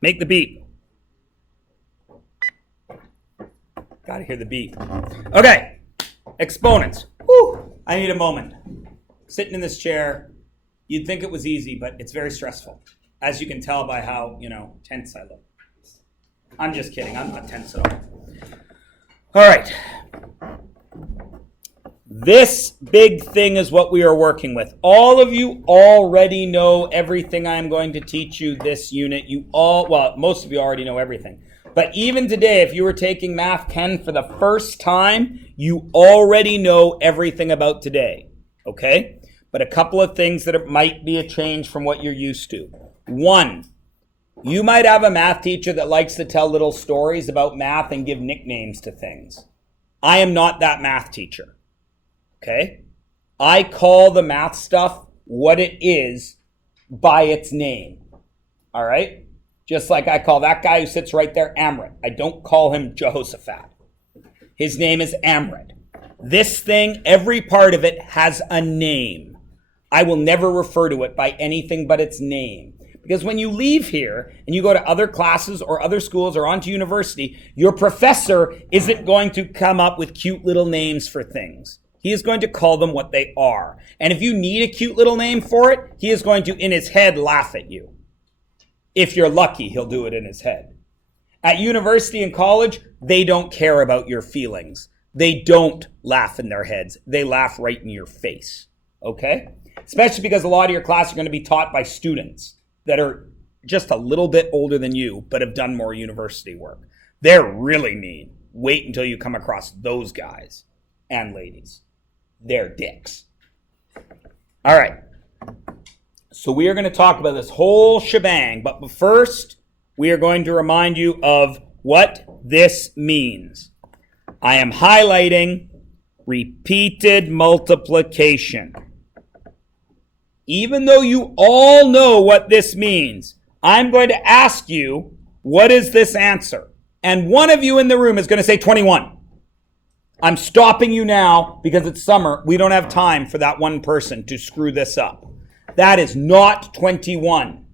Make the beep. Gotta hear the beep. Okay, exponents. Whew, I need a moment. Sitting in this chair, you'd think it was easy, but it's very stressful. As you can tell by how, tense I look. I'm just kidding, I'm not tense at all. All right. This big thing is what we are working with. All of you already know everything I'm going to teach you this unit. Most of you already know everything. But even today, if you were taking Math 10 for the first time, you already know everything about today, okay? But a couple of things that it might be a change from what you're used to. One, you might have a math teacher that likes to tell little stories about math and give nicknames to things. I am not that math teacher, okay? I call the math stuff what it is by its name, all right? Just like I call that guy who sits right there Amrit. I don't call him Jehoshaphat. His name is Amrit. This thing, every part of it has a name. I will never refer to it by anything but its name. Because when you leave here and you go to other classes or other schools or onto university, your professor isn't going to come up with cute little names for things. He is going to call them what they are. And if you need a cute little name for it, he is going to, in his head, laugh at you. If you're lucky, he'll do it in his head. At university and college, they don't care about your feelings. They don't laugh in their heads. They laugh right in your face, okay? Especially because a lot of your class are going to be taught by students that are just a little bit older than you, but have done more university work. They're really mean. Wait until you come across those guys and ladies. They're dicks. All right. So we are going to talk about this whole shebang, but first, we are going to remind you of what this means. I am highlighting repeated multiplication. Even though you all know what this means, I'm going to ask you, what is this answer? And one of you in the room is going to say 21. I'm stopping you now because it's summer. We don't have time for that one person to screw this up. That is not 21.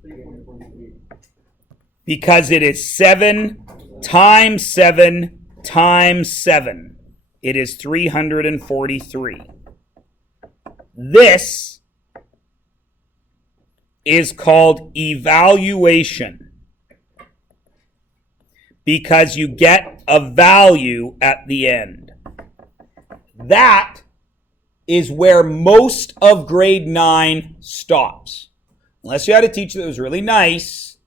Because it is 7 times 7 times 7. It is 343. This is called evaluation. Because you get a value at the end. That is where most of grade 9 stops. Unless you had a teacher that was really nice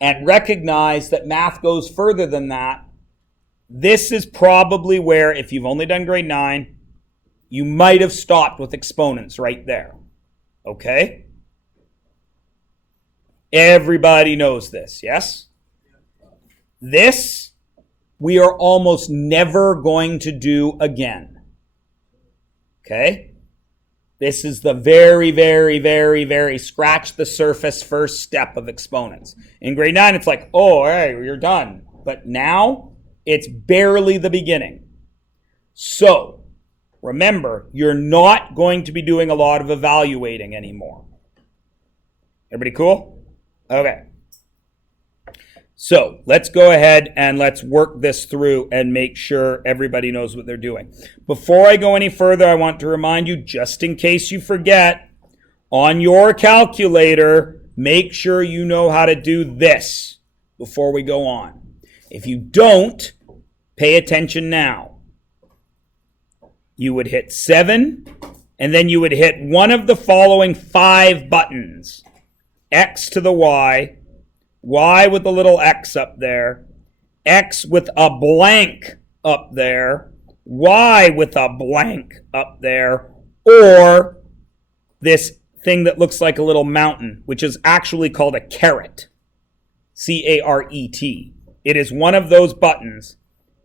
and recognized that math goes further than that, this is probably where, if you've only done grade 9, you might have stopped with exponents right there. Okay? Everybody knows this, yes? This, we are almost never going to do again. Okay? This is the very, very, very, very scratch the surface first step of exponents. In grade 9, it's like, oh, hey, you're done. But now, it's barely the beginning. So, remember, you're not going to be doing a lot of evaluating anymore. Everybody cool? Okay. So let's go ahead and let's work this through and make sure everybody knows what they're doing. Before I go any further, I want to remind you, just in case you forget, on your calculator, make sure you know how to do this before we go on. If you don't, pay attention now. You would hit 7, and then you would hit one of the following 5 buttons. X to the Y, Y with a little X up there, X with a blank up there, Y with a blank up there, or this thing that looks like a little mountain, which is actually called a caret, C-A-R-E-T. It is one of those buttons,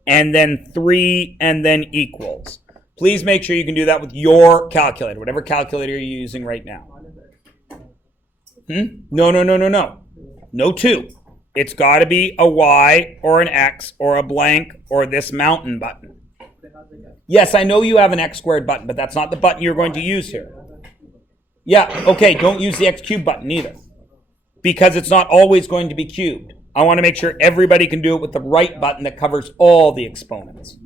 and then 3, and then equals. Please make sure you can do that with your calculator, whatever calculator you're using right now. No. No 2. It's got to be a Y or an X or a blank or this mountain button. Yes, I know you have an X squared button, but that's not the button you're going to use here. Yeah, okay, don't use the X cubed button either. Because it's not always going to be cubed. I want to make sure everybody can do it with the right button that covers all the exponents.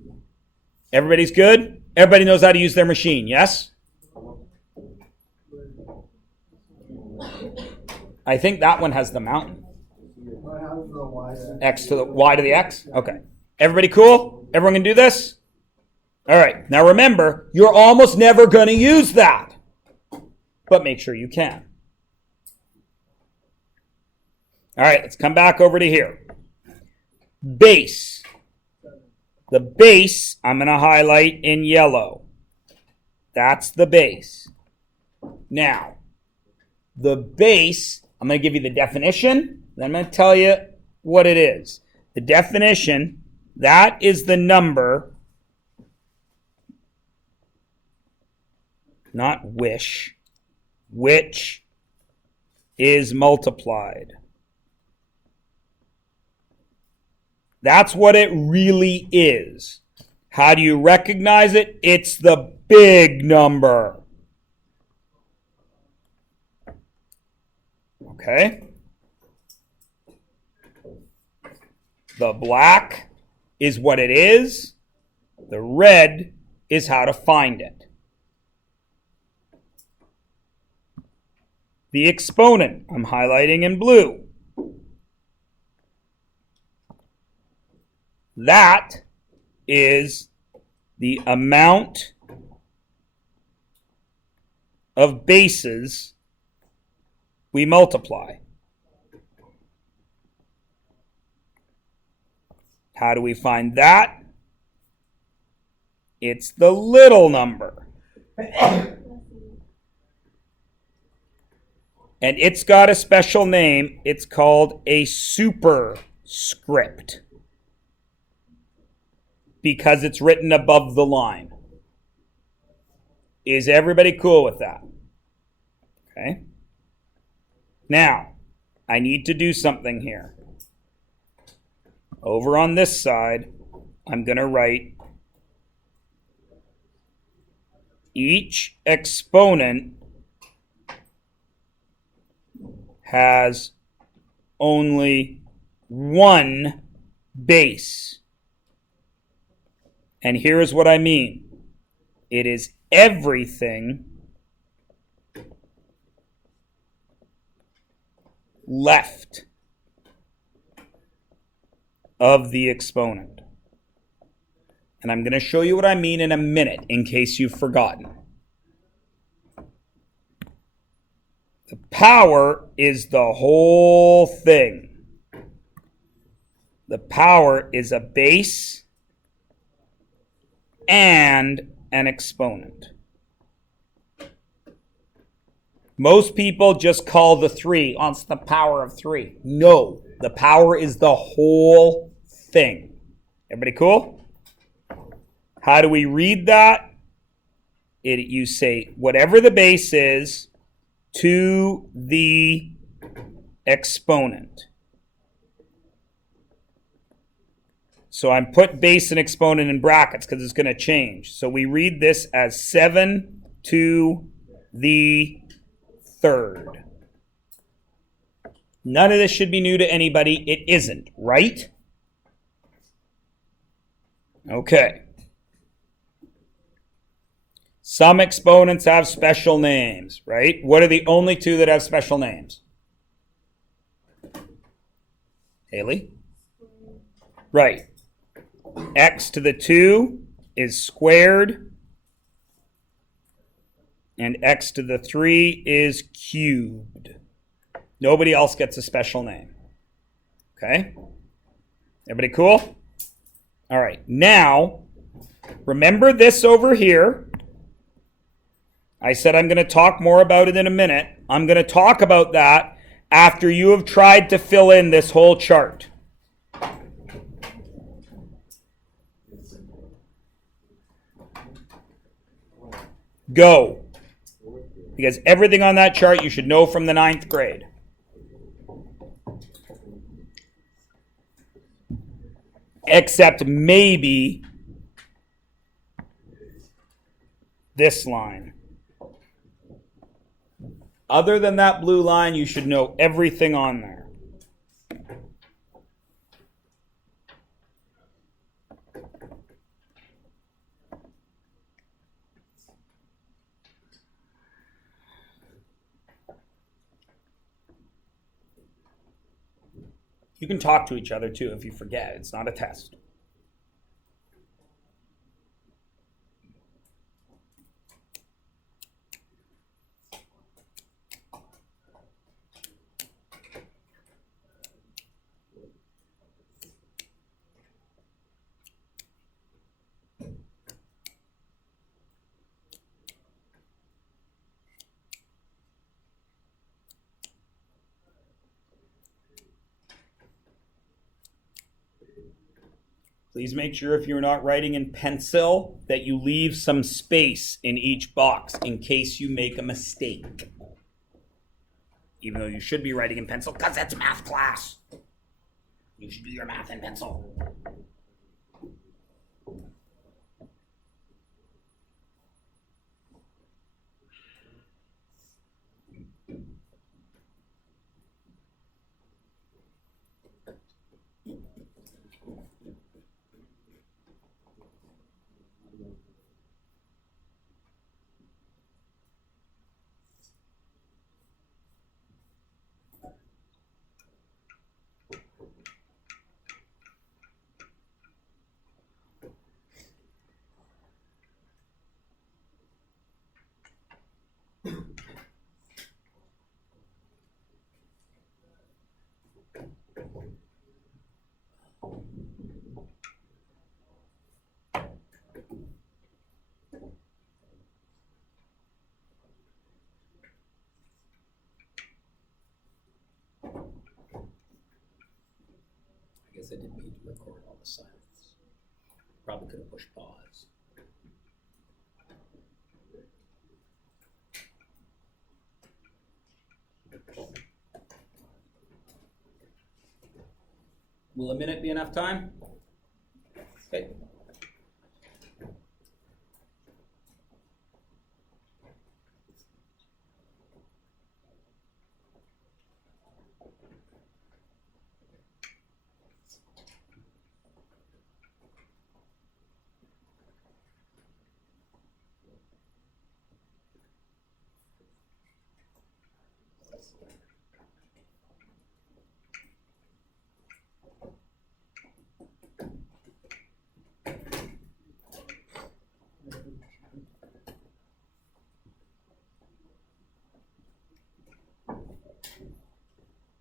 Everybody's good? Everybody knows how to use their machine, yes? I think that one has the mountain. X to the Y to the X? Okay. Everybody cool? Everyone can do this? All right. Now remember, you're almost never going to use that. But make sure you can. All right, let's come back over to here. Base. The base, I'm going to highlight in yellow. That's the base. Now, the base, I'm going to give you the definition, then I'm going to tell you what it is. The definition, that is the number, not which is multiplied. That's what it really is. How do you recognize it? It's the big number. Okay? The black is what it is. The red is how to find it. The exponent, I'm highlighting in blue. That is the amount of bases we multiply. How do we find that? It's the little number. And it's got a special name. It's called a superscript, because it's written above the line. Is everybody cool with that? Okay. Now, I need to do something here. Over on this side, I'm going to write each exponent has only one base. And here is what I mean. It is everything left of the exponent. And I'm going to show you what I mean in a minute in case you've forgotten. The power is the whole thing. The power is a base and an exponent. Most people just call the 3, oh, it's the power of 3. No, the power is the whole thing. Everybody cool? How do we read that? You say whatever the base is to the exponent. So I'm put base and exponent in brackets because it's going to change. So we read this as 7 to the third. None of this should be new to anybody. It isn't, right? Okay. Some exponents have special names, right? What are the only two that have special names? Haley? Right. X to the 2 is squared, and x to the 3 is cubed. Nobody else gets a special name. Okay? Everybody cool? All right. Now, remember this over here. I said I'm going to talk more about it in a minute. I'm going to talk about that after you have tried to fill in this whole chart. Go. Because everything on that chart you should know from the 9th grade. Except maybe this line. Other than that blue line, you should know everything on there. You can talk to each other too if you forget. It's not a test. Please make sure if you're not writing in pencil that you leave some space in each box in case you make a mistake. Even though you should be writing in pencil because it's math class. You should do your math in pencil. I didn't mean to record all the silence. Probably could have pushed pause. Will a minute be enough time? Okay.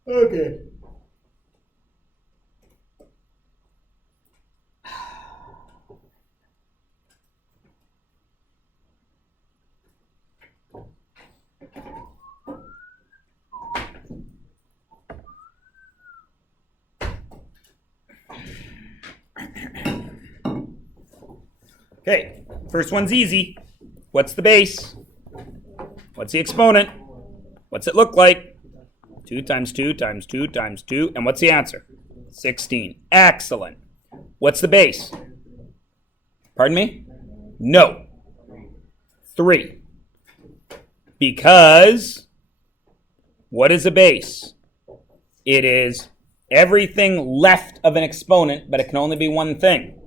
Okay. Okay, first one's easy. What's the base? What's the exponent? What's it look like? 2 times 2 times 2 times 2. And what's the answer? 16. Excellent. What's the base? Pardon me? No. 3. Because what is a base? It is everything left of an exponent, but it can only be one thing.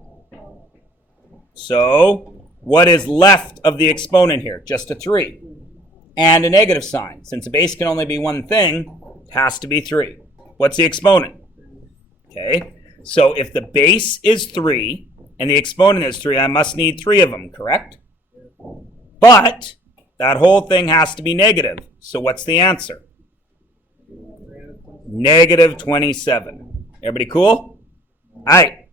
So, what is left of the exponent here? Just a 3. And a negative sign. Since a base can only be one thing, it has to be 3. What's the exponent? Okay, so if the base is 3 and the exponent is 3, I must need 3 of them, correct? But that whole thing has to be negative. So what's the answer? Negative 27. Everybody cool? All right.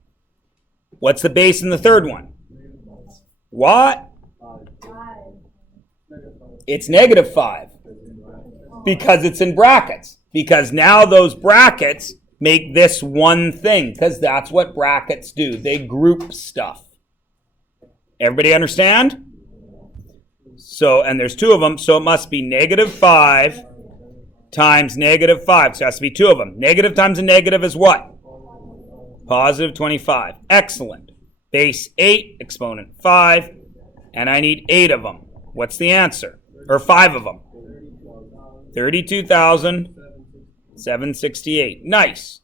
What's the base in the third one? What? It's negative 5. Because it's in brackets. Because now those brackets make this one thing. Because that's what brackets do. They group stuff. Everybody understand? So, and there's 2 of them. So it must be negative 5 times negative 5. So it has to be 2 of them. Negative times a negative is what? Positive 25. Excellent. Base 8, exponent 5, and I need 8 of them. What's the answer? Or 5 of them. 32,768. Nice.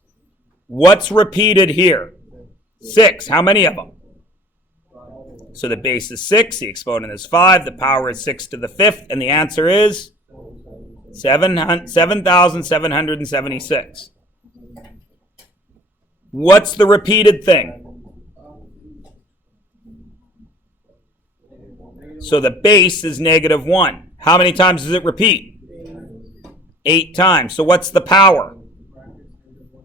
What's repeated here? 6. How many of them? So the base is 6, the exponent is 5, the power is 6 to the 5th, and the answer is 7,776. What's the repeated thing? So the base is -1. How many times does it repeat? 8 times. So what's the power?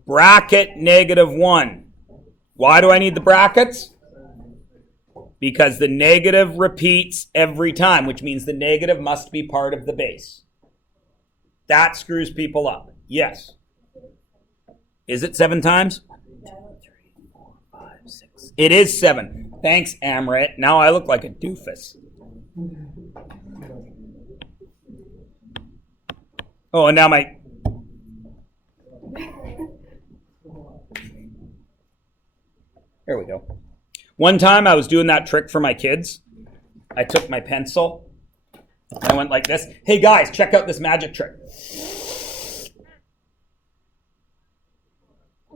Bracket -1. Why do I need the brackets? Because the negative repeats every time, which means the negative must be part of the base. That screws people up. Yes. Is it 7 times? 2, 3, 4, 5, 6. It is 7. Thanks, Amrit. Now I look like a doofus. Oh, and now my... There we go. One time I was doing that trick for my kids. I took my pencil. I went like this. Hey guys, check out this magic trick.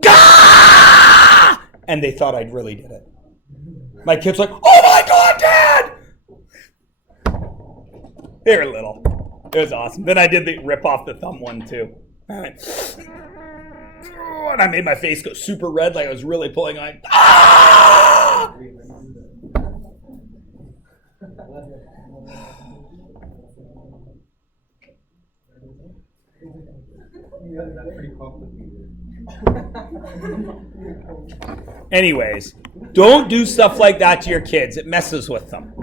Gah! And they thought I'd really did it. My kids were like, oh my God, Dad! They were little. It was awesome. Then I did the rip off the thumb one too. And I made my face go super red like I was really pulling on. Ah! Anyways, don't do stuff like that to your kids. It messes with them.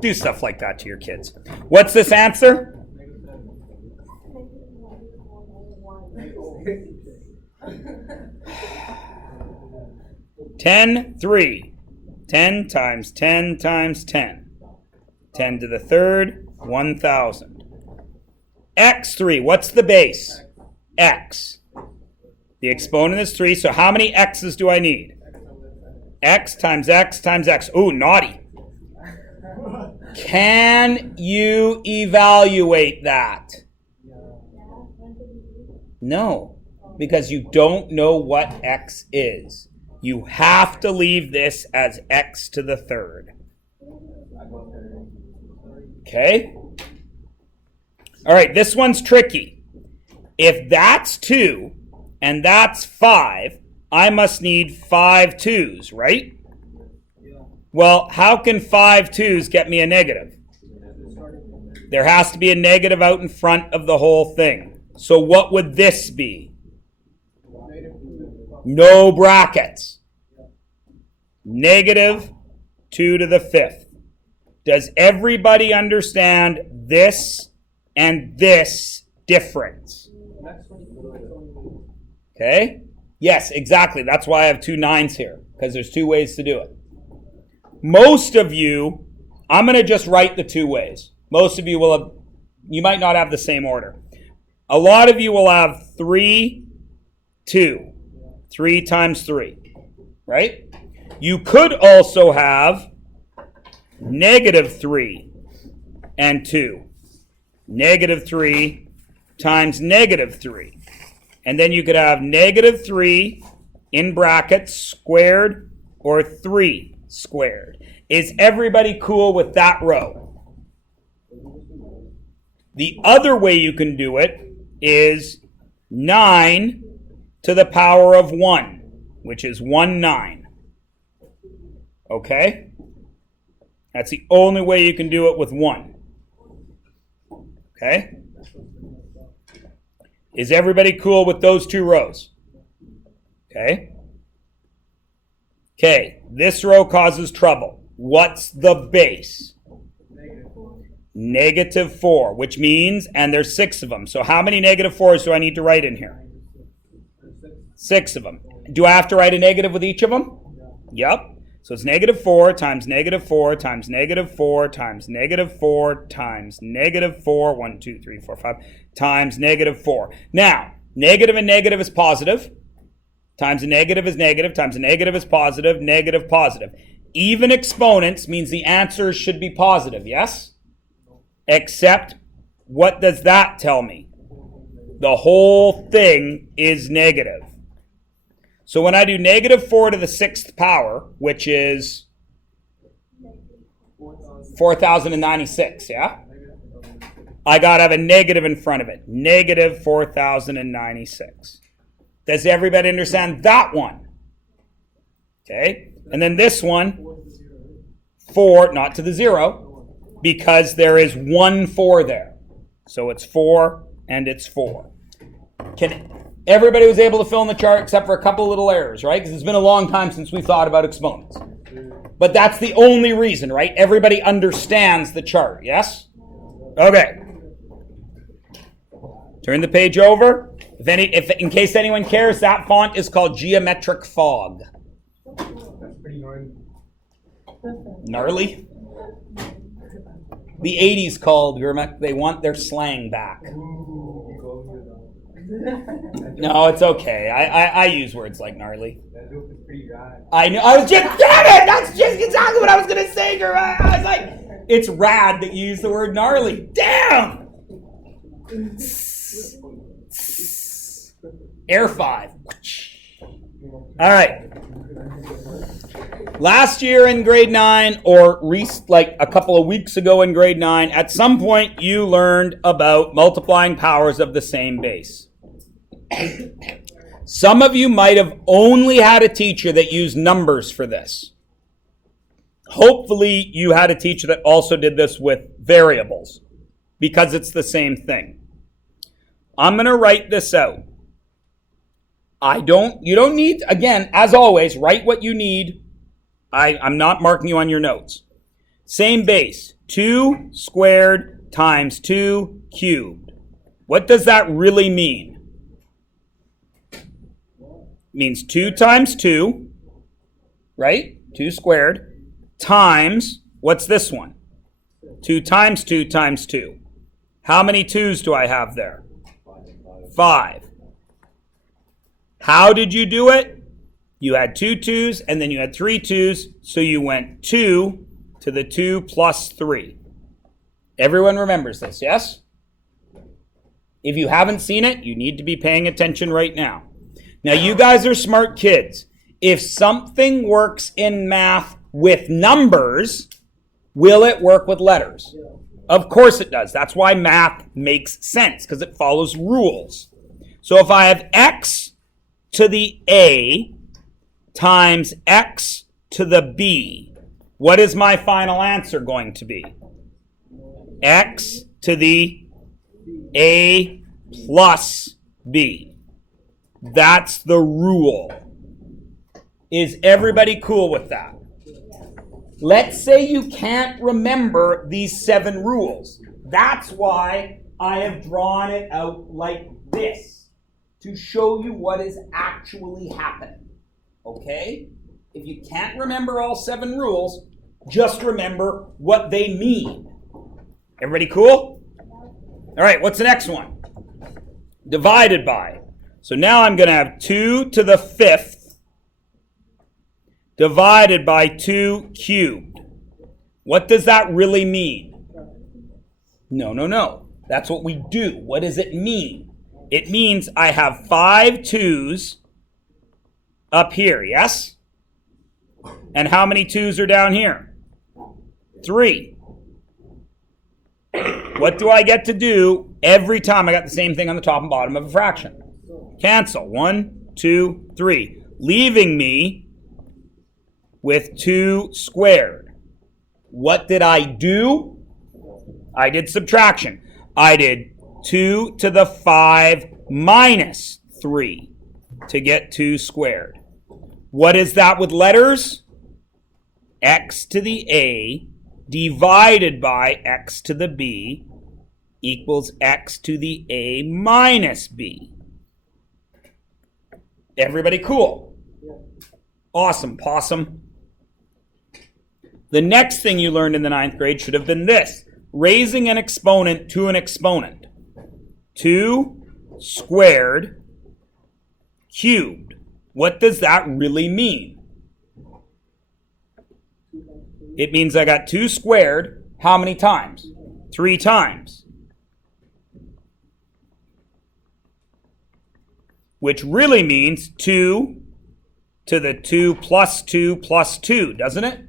Do stuff like that to your kids. What's this answer? Ten, 3. 10 times 10 times 10. 10 to the third, 1,000. X3, what's the base? X. The exponent is 3, so how many x's do I need? X times x times x. Ooh, naughty. Can you evaluate that? No, because you don't know what x is. You have to leave this as x to the third. Okay? All right, this one's tricky. If that's 2 and that's 5, I must need 5 2's, right? Well, how can 5 2's get me a negative? There has to be a negative out in front of the whole thing. So what would this be? No brackets. -2 to the 5th. Does everybody understand this and this difference? Okay? Yes, exactly. That's why I have 2 9s here, because there's 2 ways to do it. Most of you, I'm going to just write the 2 ways. Most of you will have, you might not have the same order. A lot of you will have 3, 2. 3 times 3, right? You could also have -3 and 2. -3 times -3. And then you could have -3 in brackets squared or 3 squared. Is everybody cool with that row? The other way you can do it is 9 to the power of 1, which is 1 9. Okay? That's the only way you can do it with 1. Okay? Is everybody cool with those 2 rows? Okay? Okay, this row causes trouble. What's the base? -4, which means, and there's 6 of them. So how many -4's do I need to write in here? 6 of them. Do I have to write a negative with each of them? Yep. So it's -4 times -4 times -4 times -4 times -4, 1, 2, 3, 4, 5, times -4. Now, negative and negative is positive, times a negative is negative, times a negative is positive, negative, positive. Even exponents means the answers should be positive, yes? Except, what does that tell me? The whole thing is negative. So when I do -4 to the 6th power, which is 4,096, yeah? I got to have a negative in front of it. -4,096. Does everybody understand that one? Okay. And then this one, 4, not to the 0, because there is 1 4 there. So it's 4 and it's 4. Everybody was able to fill in the chart except for a couple little errors, right? Because it's been a long time since we thought about exponents. But that's the only reason, right? Everybody understands the chart, yes? Okay. Turn the page over. If in case anyone cares, that font is called Geometric Fog. That's pretty gnarly. Gnarly? The 80s called Gurmak. They want their slang back. No, it's okay. I use words like gnarly. That joke is pretty dry. I know. I was just, damn it! That's just exactly what I was going to say, Gurmak. I was like, it's rad that you use the word gnarly. Damn! Air 5. All right. Last year in grade 9, or like a couple of weeks ago in grade 9, at some point you learned about multiplying powers of the same base. Some of you might have only had a teacher that used numbers for this. Hopefully you had a teacher that also did this with variables, because it's the same thing. I'm going to write this out. You don't need, again, as always, write what you need. I'm not marking you on your notes. Same base, 2 squared times 2 cubed. What does that really mean? It means 2 times 2, right? 2 squared, times, what's this one? 2 times 2 times 2. How many 2's do I have there? 5. How did you do it? You had 2 2's and then you had 3 2's, so you went 2 to the 2 plus 3. Everyone remembers this, yes? If you haven't seen it, you need to be paying attention right now. Now, you guys are smart kids. If something works in math with numbers, will it work with letters? Of course it does. That's why math makes sense, because it follows rules. So if I have x to the a times x to the b, what is my final answer going to be? X to the a plus b. That's the rule. Is everybody cool with that? Let's say you can't remember these 7 rules. That's why I have drawn it out like this, to show you what is actually happening. Okay? If you can't remember all 7 rules, just remember what they mean. Everybody cool? All right, what's the next one? Divided by. So now I'm going to have 2 to the 5th divided by 2 cubed. What does that really mean? No. That's what we do. What does it mean? It means I have 5 2's up here, yes? And how many 2's are down here? 3. What do I get to do every time I got the same thing on the top and bottom of a fraction? Cancel. 1, 2, 3. Leaving me with 2 squared. What did I do? I did subtraction. I did 2 to the 5 minus 3 to get 2 squared. What is that with letters? X to the a divided by x to the b equals x to the a minus b. Everybody cool? Awesome, possum. The next thing you learned in the 9th grade should have been this: raising an exponent to an exponent. 2 squared cubed. What does that really mean? It means I got 2 squared how many times? 3 times. Which really means 2 to the 2 plus 2 plus 2, doesn't it?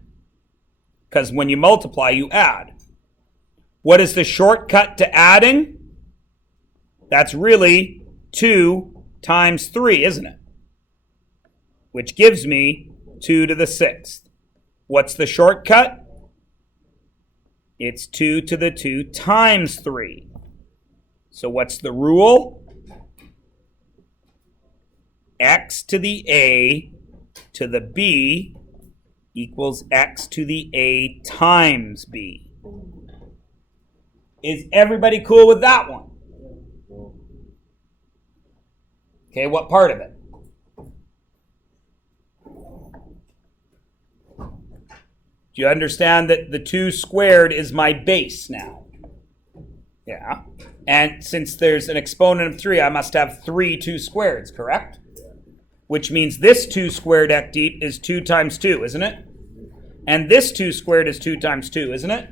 Because when you multiply, you add. What is the shortcut to adding? That's really 2 times 3, isn't it? Which gives me 2 to the 6th. What's the shortcut? It's 2 to the 2 times 3. So what's the rule? X to the A to the B equals X to the A times B. Is everybody cool with that one? Okay, what part of it? Do you understand that the 2 squared is my base now? Yeah. And since there's an exponent of 3, I must have 3 2 squareds, correct? Which means this 2 squared deep is 2 times 2, isn't it? And this 2 squared is 2 times 2, isn't it?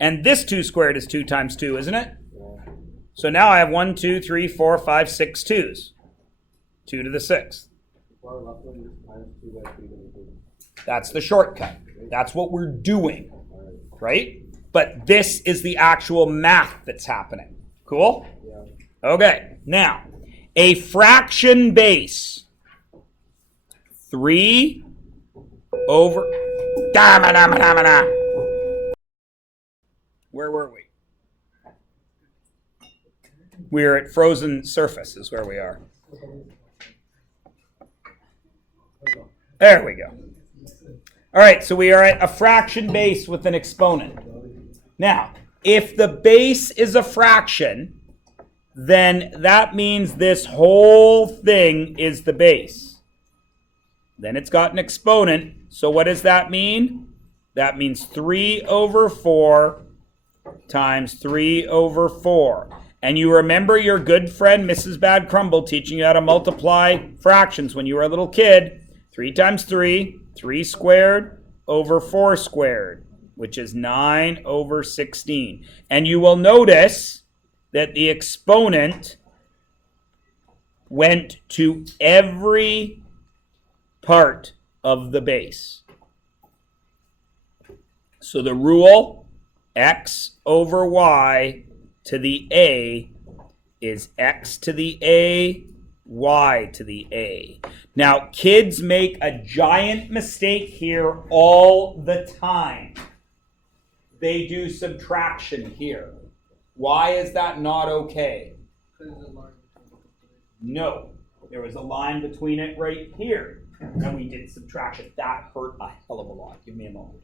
And this 2 squared is 2 times 2, isn't it? So now I have 1, 2, 3, 4, 5, 6 2's. 2 to the 6th. That's the shortcut. That's what we're doing, right? But this is the actual math that's happening. Cool? Okay, now, a fraction base. 3 over... Where were we? We're at frozen surface is where we are. There we go. All right, so we are at a fraction base with an exponent. Now, if the base is a fraction, then that means this whole thing is the base. Then it's got an exponent. So what does that mean? That means 3 over 4 times 3 over 4. And you remember your good friend Mrs. Bad Crumble teaching you how to multiply fractions when you were a little kid. 3 times 3, 3 squared over 4 squared, which is 9 over 16. And you will notice that the exponent went to every part of the base. So the rule, x over y to the a is x to the a, y to the a. Now, kids make a giant mistake here all the time. They do subtraction here. Why is that not okay? No, there was a line between it right here. And we did subtraction. That hurt a hell of a lot. Give me a moment.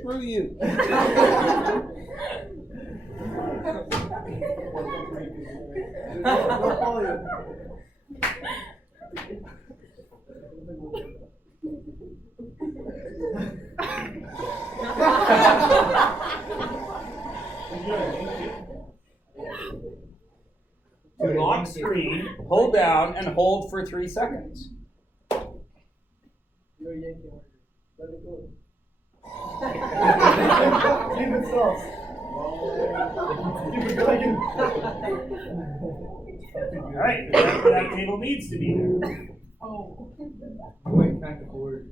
Screw you. Lock screen, hold down, and hold for 3 seconds. All right, that table needs to be there. Oh. Wait, kind of bored.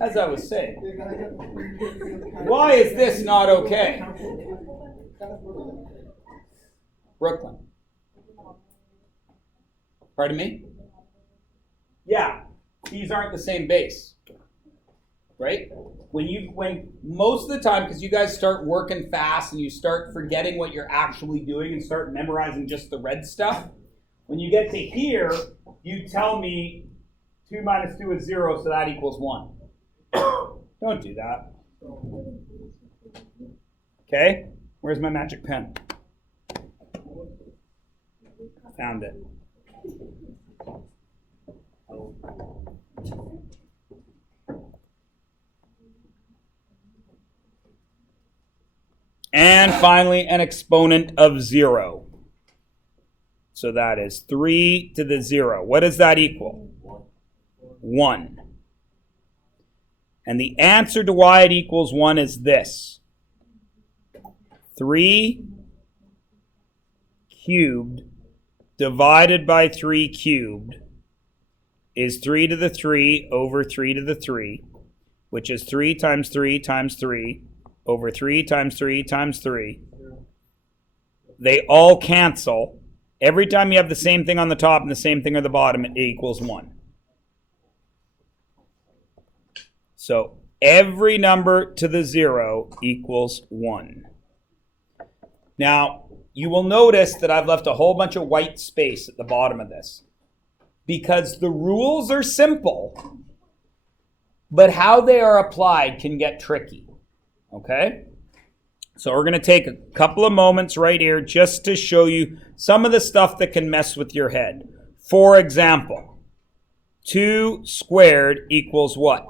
As I was saying, why is this not okay? Brooklyn. Pardon me? Yeah, these aren't the same base. Right? When most of the time, because you guys start working fast and you start forgetting what you're actually doing and start memorizing just the red stuff, when you get to here, you tell me 2 minus 2 is 0, so that equals 1. Don't do that. Okay? Where's my magic pen? Found it. And finally, an exponent of 0. So that is 3 to the 0. What does that equal? 1. And the answer to why it equals 1 is this. 3 cubed divided by 3 cubed is 3 to the 3 over 3 to the 3, which is 3 times 3 times 3 over 3 times 3 times 3. They all cancel. Every time you have the same thing on the top and the same thing on the bottom, it equals 1. So every number to the 0 equals 1. Now, you will notice that I've left a whole bunch of white space at the bottom of this, because the rules are simple, but how they are applied can get tricky. Okay? So we're going to take a couple of moments right here just to show you some of the stuff that can mess with your head. For example, 2 squared equals what?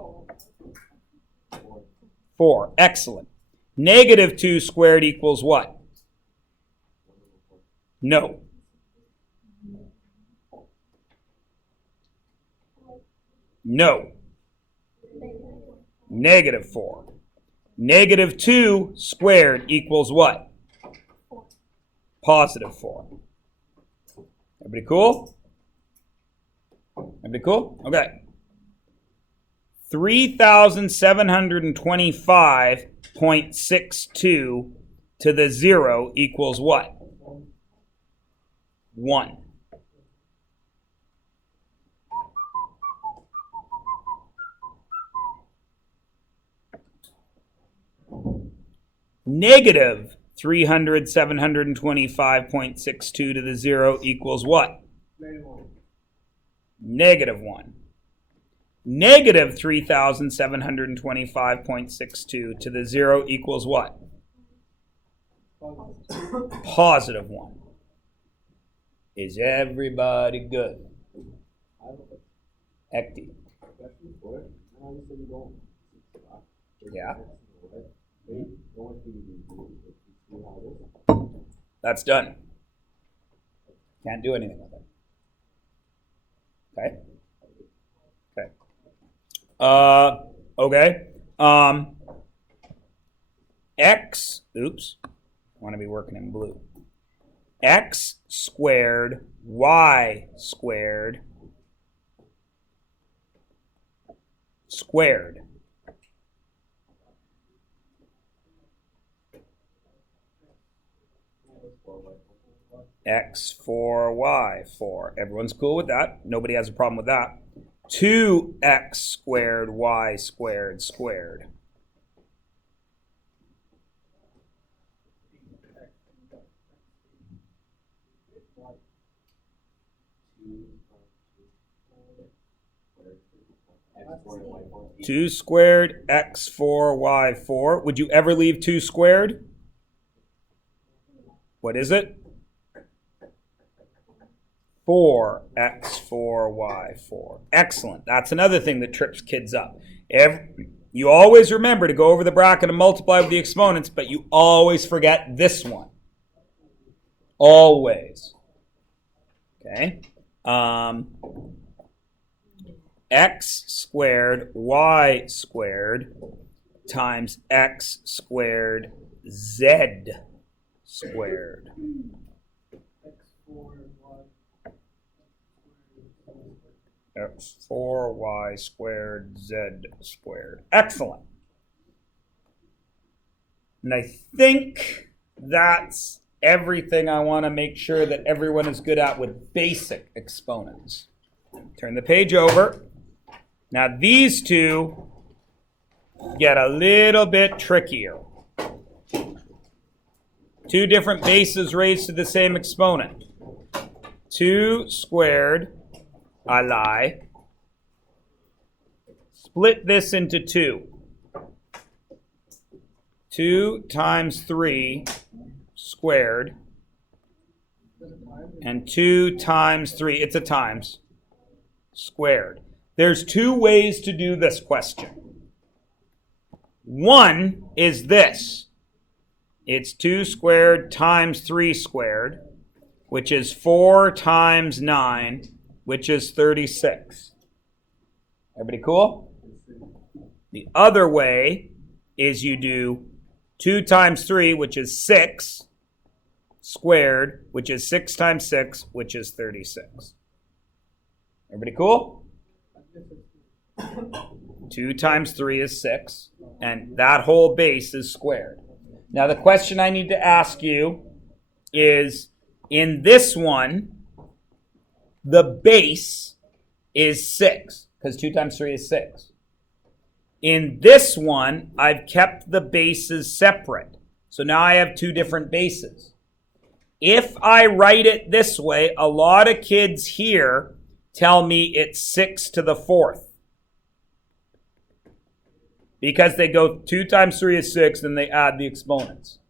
4. Excellent. Negative 2 squared equals what? No. No. Negative 4. Negative 2 squared equals what? Positive 4. Everybody cool? Everybody cool? Okay. 3,725.62 to the 0 equals what? 1. Negative 725.62 to the 0 equals what? Negative 1. Negative 3,725.62 to the 0 equals what? Positive 1. Is everybody good? Ecti. Yeah. That's done. Can't do anything with it. Okay. Okay. X. Oops. I want to be working in blue. X squared y squared squared. X 4 y 4. Everyone's cool with that. Nobody has a problem with that. 2x squared y squared squared. Two squared x 4 y 4. Would you ever leave 2 squared? What is it? 4x 4 y 4. Excellent. That's another thing that trips kids up. You always remember to go over the bracket and multiply with the exponents, but you always forget this one. Always. Okay. X squared y squared times x squared z squared. X 4y squared z squared. Excellent. And I think that's everything I want to make sure that everyone is good at with basic exponents. Turn the page over. Now these two get a little bit trickier. Two different bases raised to the same exponent. 2 squared, I lie. Split this into 2. 2 times 3 squared. And 2 times 3, it's a times, squared. There's 2 ways to do this question. One is this. It's 2 squared times 3 squared, which is 4 times 9, which is 36. Everybody cool? The other way is you do 2 times 3, which is 6, squared, which is 6 times 6, which is 36. Everybody cool? 2 times 3 is 6, and that whole base is squared. Now the question I need to ask you is, in this one, the base is 6, because 2 times 3 is 6. In this one, I've kept the bases separate. So now I have 2 different bases. If I write it this way, a lot of kids here tell me it's 6 to the 4th. Because they go 2 times 3 is 6, then they add the exponents.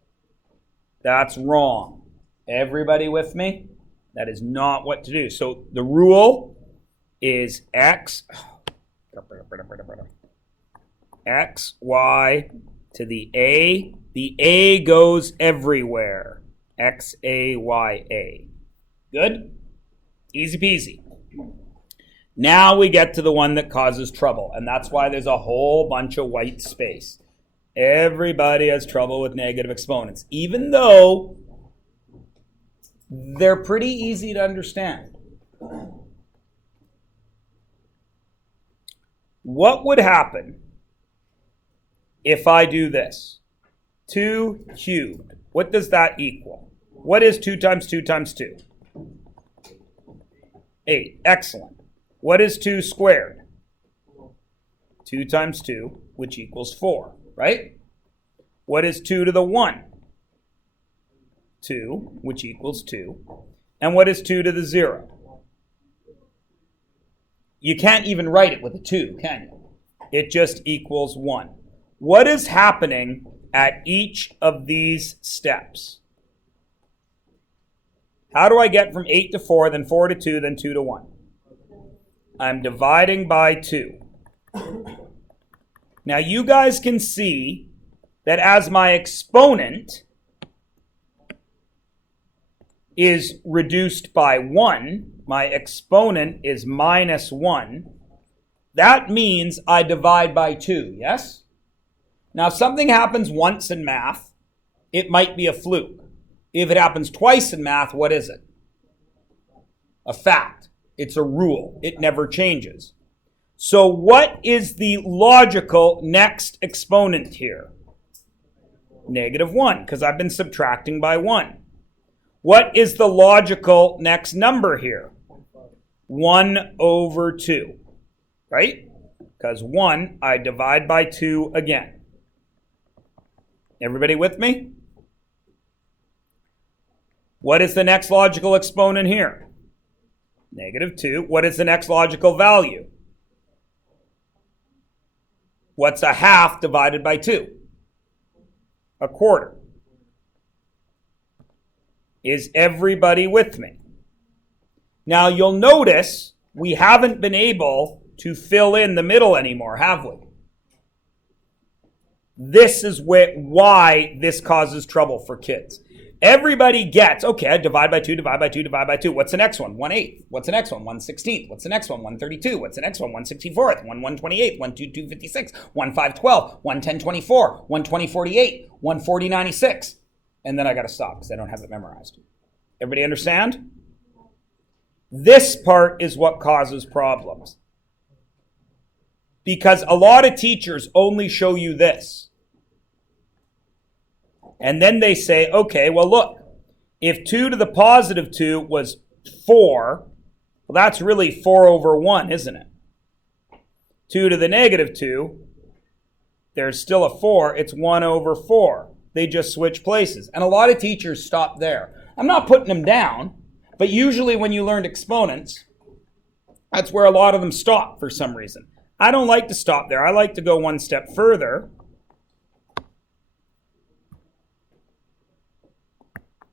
That's wrong. Everybody with me? That is not what to do. So the rule is x, y to the a. The a goes everywhere. X, a, y, a. Good? Easy peasy. Now we get to the one that causes trouble, and that's why there's a whole bunch of white space. Everybody has trouble with negative exponents, even though they're pretty easy to understand. What would happen if I do this? 2 cubed. What does that equal? What is 2 times 2 times 2? 8. Excellent. What is 2 squared? 2 times 2, which equals 4, right? What is 2 to the 1? 2, which equals 2. And what is 2 to the 0? You can't even write it with a 2, can you? It just equals 1. What is happening at each of these steps? How do I get from 8 to 4, then 4 to 2, then 2 to 1? I'm dividing by 2. Now you guys can see that as my exponent is reduced by 1, my exponent is minus 1. That means I divide by 2, yes? Now if something happens once in math, it might be a fluke. If it happens twice in math, what is it? A fact. It's a rule. It never changes. So what is the logical next exponent here? Negative 1, because I've been subtracting by 1. What is the logical next number here? 1 over 2, right? Because 1, I divide by 2 again. Everybody with me? What is the next logical exponent here? Negative 2. What is the next logical value? What's a half divided by 2? A quarter. Is everybody with me? Now you'll notice we haven't been able to fill in the middle anymore, have we? This is why this causes trouble for kids. Everybody gets, okay, I divide by 2, divide by 2, divide by 2. What's the next one? 1/8. What's the next one? 1/16. What's the next one? 1/32. What's the next one? 1/64. 1/128. 1/2/256. 1/5/12. 1/10/24. 1/20/48. 1/40/96. And then I got to stop because I don't have it memorized. Everybody understand? This part is what causes problems. Because a lot of teachers only show you this. And then they say, okay, well look, if 2 to the positive 2 was 4, well that's really 4 over 1, isn't it? 2 to the negative 2, there's still a 4, it's 1 over 4. They just switch places. And a lot of teachers stop there. I'm not putting them down, but usually when you learned exponents, that's where a lot of them stop for some reason. I don't like to stop there. I like to go one step further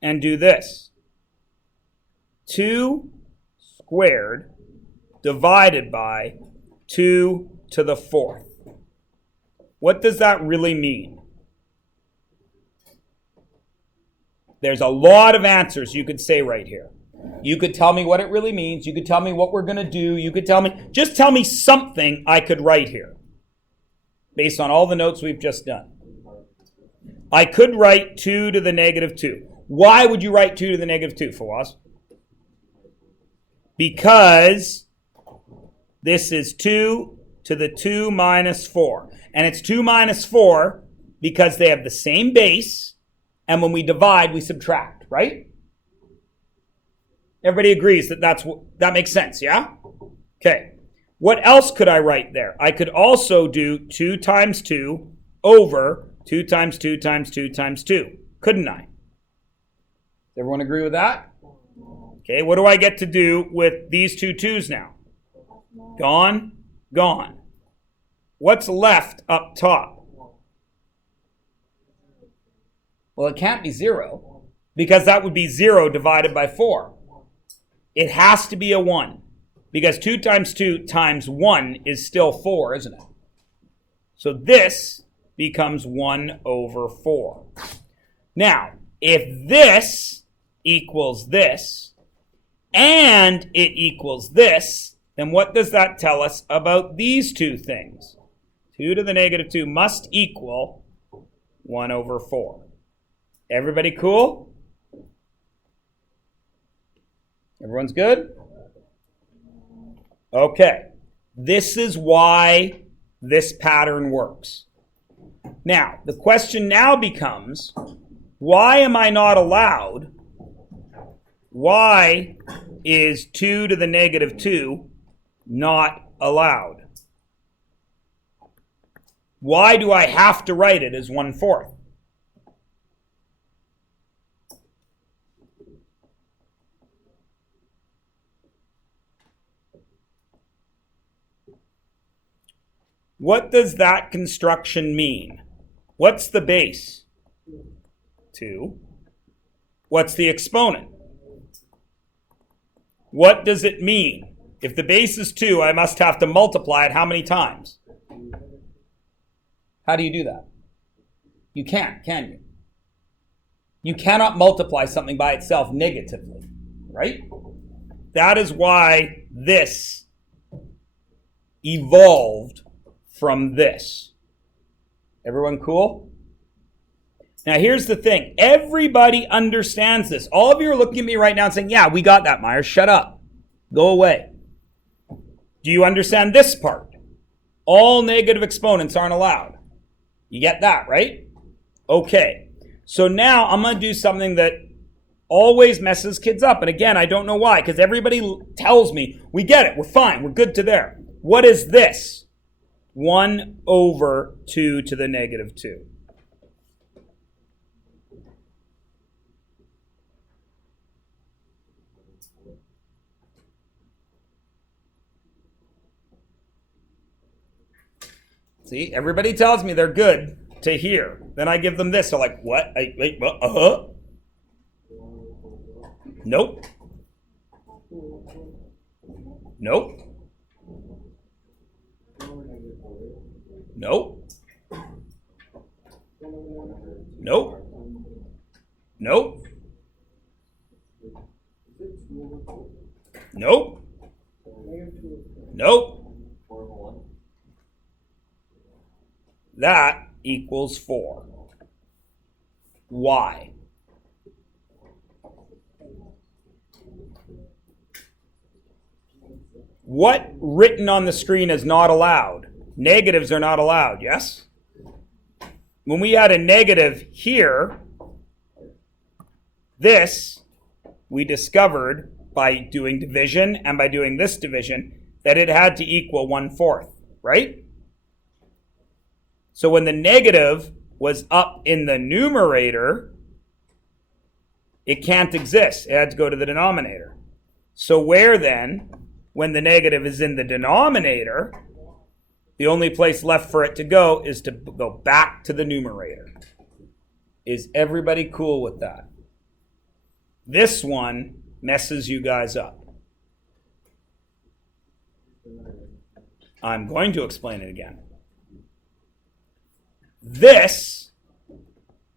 and do this. 2 squared divided by 2 to the 4th. What does that really mean? There's a lot of answers you could say right here. You could tell me what it really means. You could tell me what we're going to do. You could just tell me something I could write here based on all the notes we've just done. I could write 2 to the negative 2. Why would you write 2 to the negative 2, Fawaz? Because this is 2 to the 2 minus 4. And it's 2 minus 4 because they have the same base. And when we divide, we subtract, right? Everybody agrees that that makes sense, yeah? Okay. What else could I write there? I could also do 2 times 2 over 2 times 2 times 2 times 2, couldn't I? Does everyone agree with that? Okay, what do I get to do with these two 2's now? Gone, gone. What's left up top? Well, it can't be 0 because that would be 0 divided by 4. It has to be a 1 because 2 times 2 times 1 is still 4, isn't it? So this becomes 1 over 4. Now, if this equals this and it equals this, then what does that tell us about these two things? 2 to the negative 2 must equal 1 over 4. Everybody cool? Everyone's good? Okay. This is why this pattern works. Now, the question now becomes, why am I not allowed? Why is 2 to the negative 2 not allowed? Why do I have to write it as 1/4? What does that construction mean? What's the base? 2. What's the exponent? What does it mean? If the base is 2, I must have to multiply it how many times? How do you do that? You can't, can you? You cannot multiply something by itself negatively, right? That is why this evolved from this. Everyone cool? Now here's the thing. Everybody understands this. All of you are looking at me right now and saying, yeah, we got that, Myers. Shut up. Go away. Do you understand this part? All negative exponents aren't allowed. You get that, right? Okay. So now I'm going to do something that always messes kids up. And again, I don't know why, because everybody tells me, we get it. We're fine. We're good to there. What is this? 1 over 2 to the negative 2. See, everybody tells me they're good to hear. Then I give them this. They're like, what? Wait, Nope. Nope. Nope. Nope. Nope. Nope. Nope. That equals 4. Why? What written on the screen is not allowed? Negatives are not allowed, yes? When we had a negative here, this we discovered by doing division and by doing this division that it had to equal 1/4, right? So when the negative was up in the numerator, it can't exist. It had to go to the denominator. So where then, when the negative is in the denominator, the only place left for it to go is to go back to the numerator. Is everybody cool with that? This one messes you guys up. I'm going to explain it again. This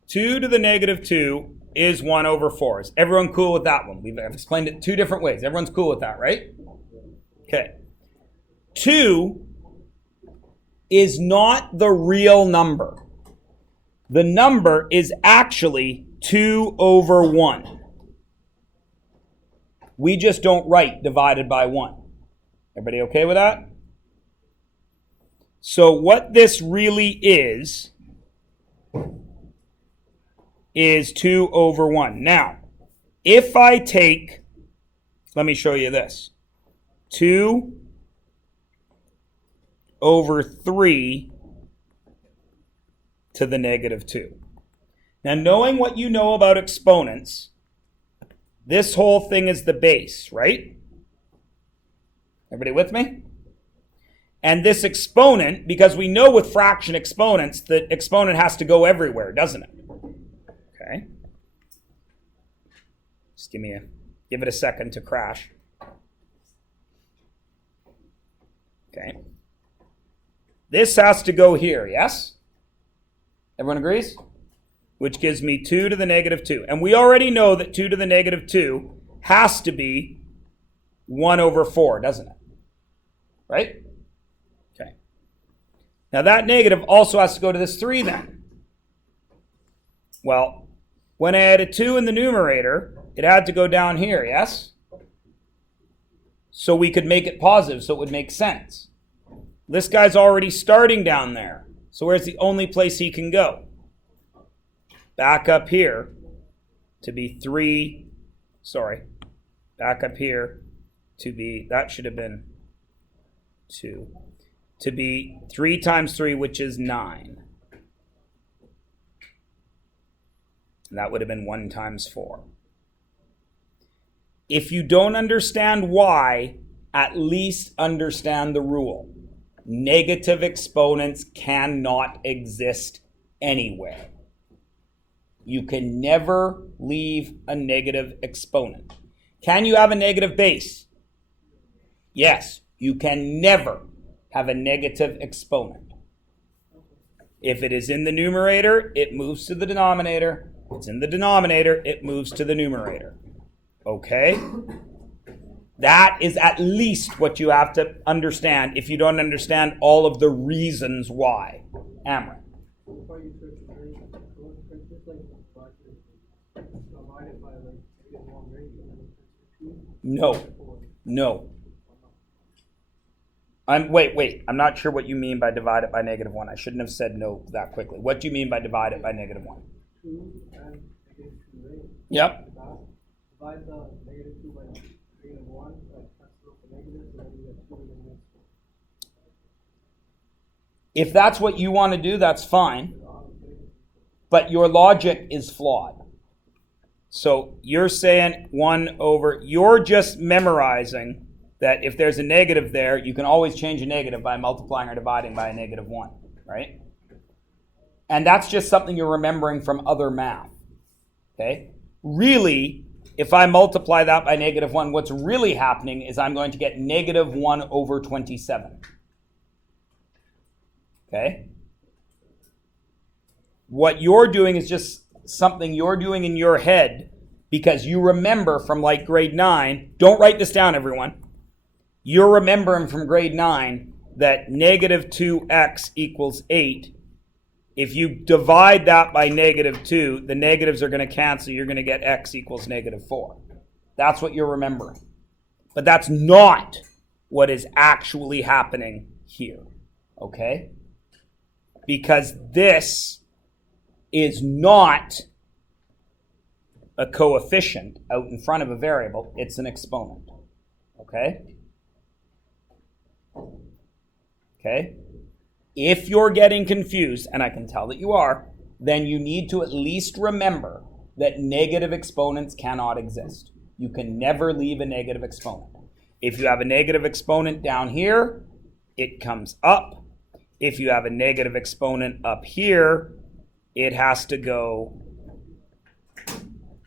2 to the negative 2 is 1 over 4. Is everyone cool with that one? I've explained it 2 different ways. Everyone's cool with that, right? Okay. 2 is not the real number. The number is actually 2 over 1. We just don't write divided by 1. Everybody okay with that? So what this really is 2 over 1. Now, if I take, let me show you this, 2 over 3 to the negative 2. Now, knowing what you know about exponents, this whole thing is the base, right? Everybody with me? And this exponent, because we know with fraction exponents, the exponent has to go everywhere, doesn't it? Okay. Just give it a second to crash. Okay. This has to go here, yes? Everyone agrees? Which gives me 2 to the negative 2. And we already know that 2 to the negative 2 has to be 1 over 4, doesn't it? Right? Okay. Now that negative also has to go to this 3 then. Well, when I had a 2 in the numerator, it had to go down here, yes? So we could make it positive, so it would make sense. This guy's already starting down there. So where's the only place he can go? Back up here to be 3, back up here to be, that should have been 2, to be 3 times 3, which is 9. And that would have been 1 times 4. If you don't understand why, at least understand the rule. Negative exponents cannot exist anywhere. You can never leave a negative exponent. Can you have a negative base? Yes, you can never have a negative exponent. If it is in the numerator, it moves to the denominator. If it's in the denominator, it moves to the numerator. Okay? That is at least what you have to understand if you don't understand all of the reasons why. Amrit. No. Wait. I'm not sure what you mean by divide it by negative 1. I shouldn't have said no that quickly. What do you mean by divide it by negative 1? 2 and negative 2, right? Yep. Divide the negative 2 by negative 1, cancel the negative, so then you get 2 in the next one. If that's what you want to do, that's fine. But your logic is flawed. So you're saying 1 over, you're just memorizing that if there's a negative there, you can always change a negative by multiplying or dividing by a negative 1, right? And that's just something you're remembering from other math, okay? Really, if I multiply that by negative 1, what's really happening is I'm going to get negative 1 over 27, okay? What you're doing is just something you're doing in your head because you remember from like grade 9, don't write this down, everyone. You're remembering from grade 9 that negative 2x equals 8. If you divide that by negative 2, the negatives are going to cancel. You're going to get x equals negative 4. That's what you're remembering. But that's not what is actually happening here, okay? Because this is not a coefficient out in front of a variable. It's an exponent, okay? Okay? If you're getting confused, and I can tell that you are, then you need to at least remember that negative exponents cannot exist. You can never leave a negative exponent. If you have a negative exponent down here, it comes up. If you have a negative exponent up here, it has to go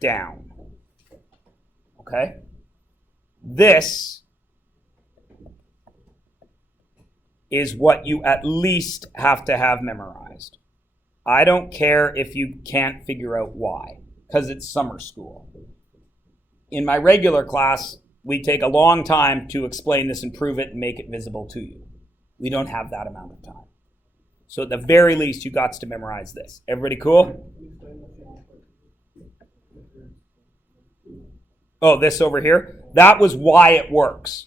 down. Okay? This is what you at least have to have memorized. I don't care if you can't figure out why, because it's summer school. In my regular class, we take a long time to explain this and prove it and make it visible to you. We don't have that amount of time. So at the very least, you got to memorize this. Everybody cool? Oh, this over here? That was why it works.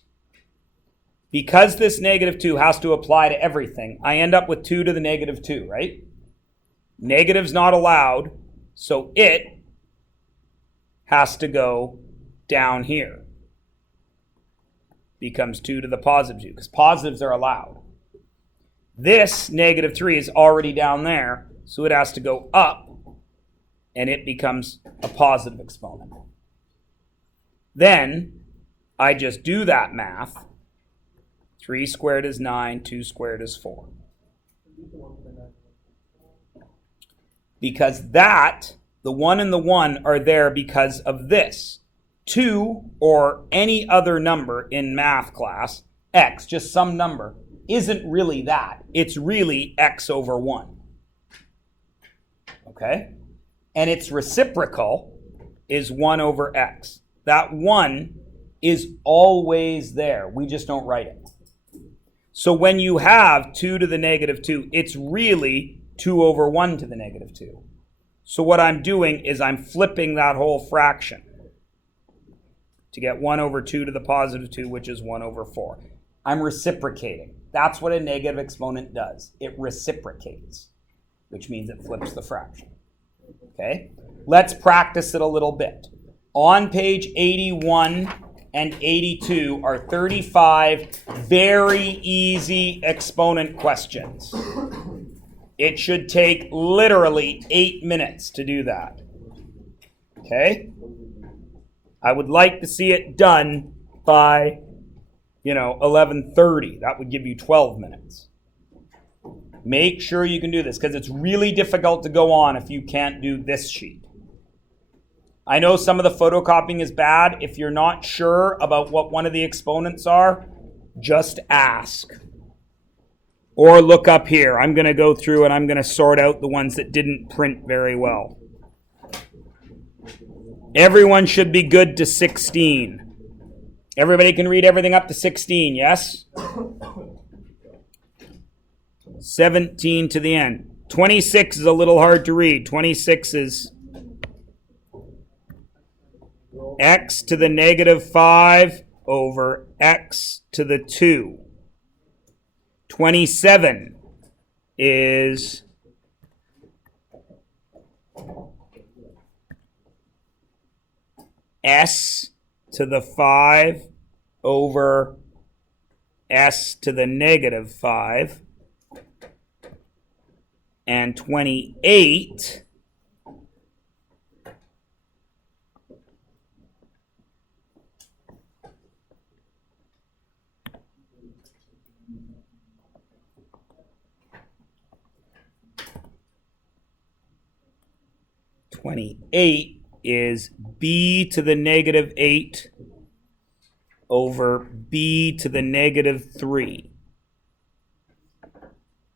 Because this negative 2 has to apply to everything, I end up with 2 to the negative 2, right? Negative's not allowed, so it has to go down here. Becomes 2 to the positive 2, because positives are allowed. This negative 3 is already down there, so it has to go up, and it becomes a positive exponent. Then, I just do that math. 3 squared is 9, 2 squared is 4. Because that, the 1 and the 1 are there because of this. 2, or any other number in math class, x, just some number, isn't really that. It's really x over 1. Okay? And its reciprocal is 1 over x. That 1 is always there. We just don't write it. So when you have 2 to the negative 2, it's really 2 over 1 to the negative 2. So what I'm doing is I'm flipping that whole fraction to get 1 over 2 to the positive 2, which is 1 over 4. I'm reciprocating. That's what a negative exponent does. It reciprocates, which means it flips the fraction. Okay? Let's practice it a little bit. On page 81 and 82 are 35 very easy exponent questions. It should take literally 8 minutes to do that. Okay? I would like to see it done by, 11:30. That would give you 12 minutes. Make sure you can do this because it's really difficult to go on if you can't do this sheet. I know some of the photocopying is bad. If you're not sure about what one of the exponents are, just ask. Or look up here. I'm going to go through and I'm going to sort out the ones that didn't print very well. Everyone should be good to 16. Everybody can read everything up to 16, yes? 17 to the end. 26 is a little hard to read. 26 is x to the negative 5 over x to the 2. 27 is s to the 5 over s to the negative 5. And 28 28 is b to the negative 8 over b to the negative 3.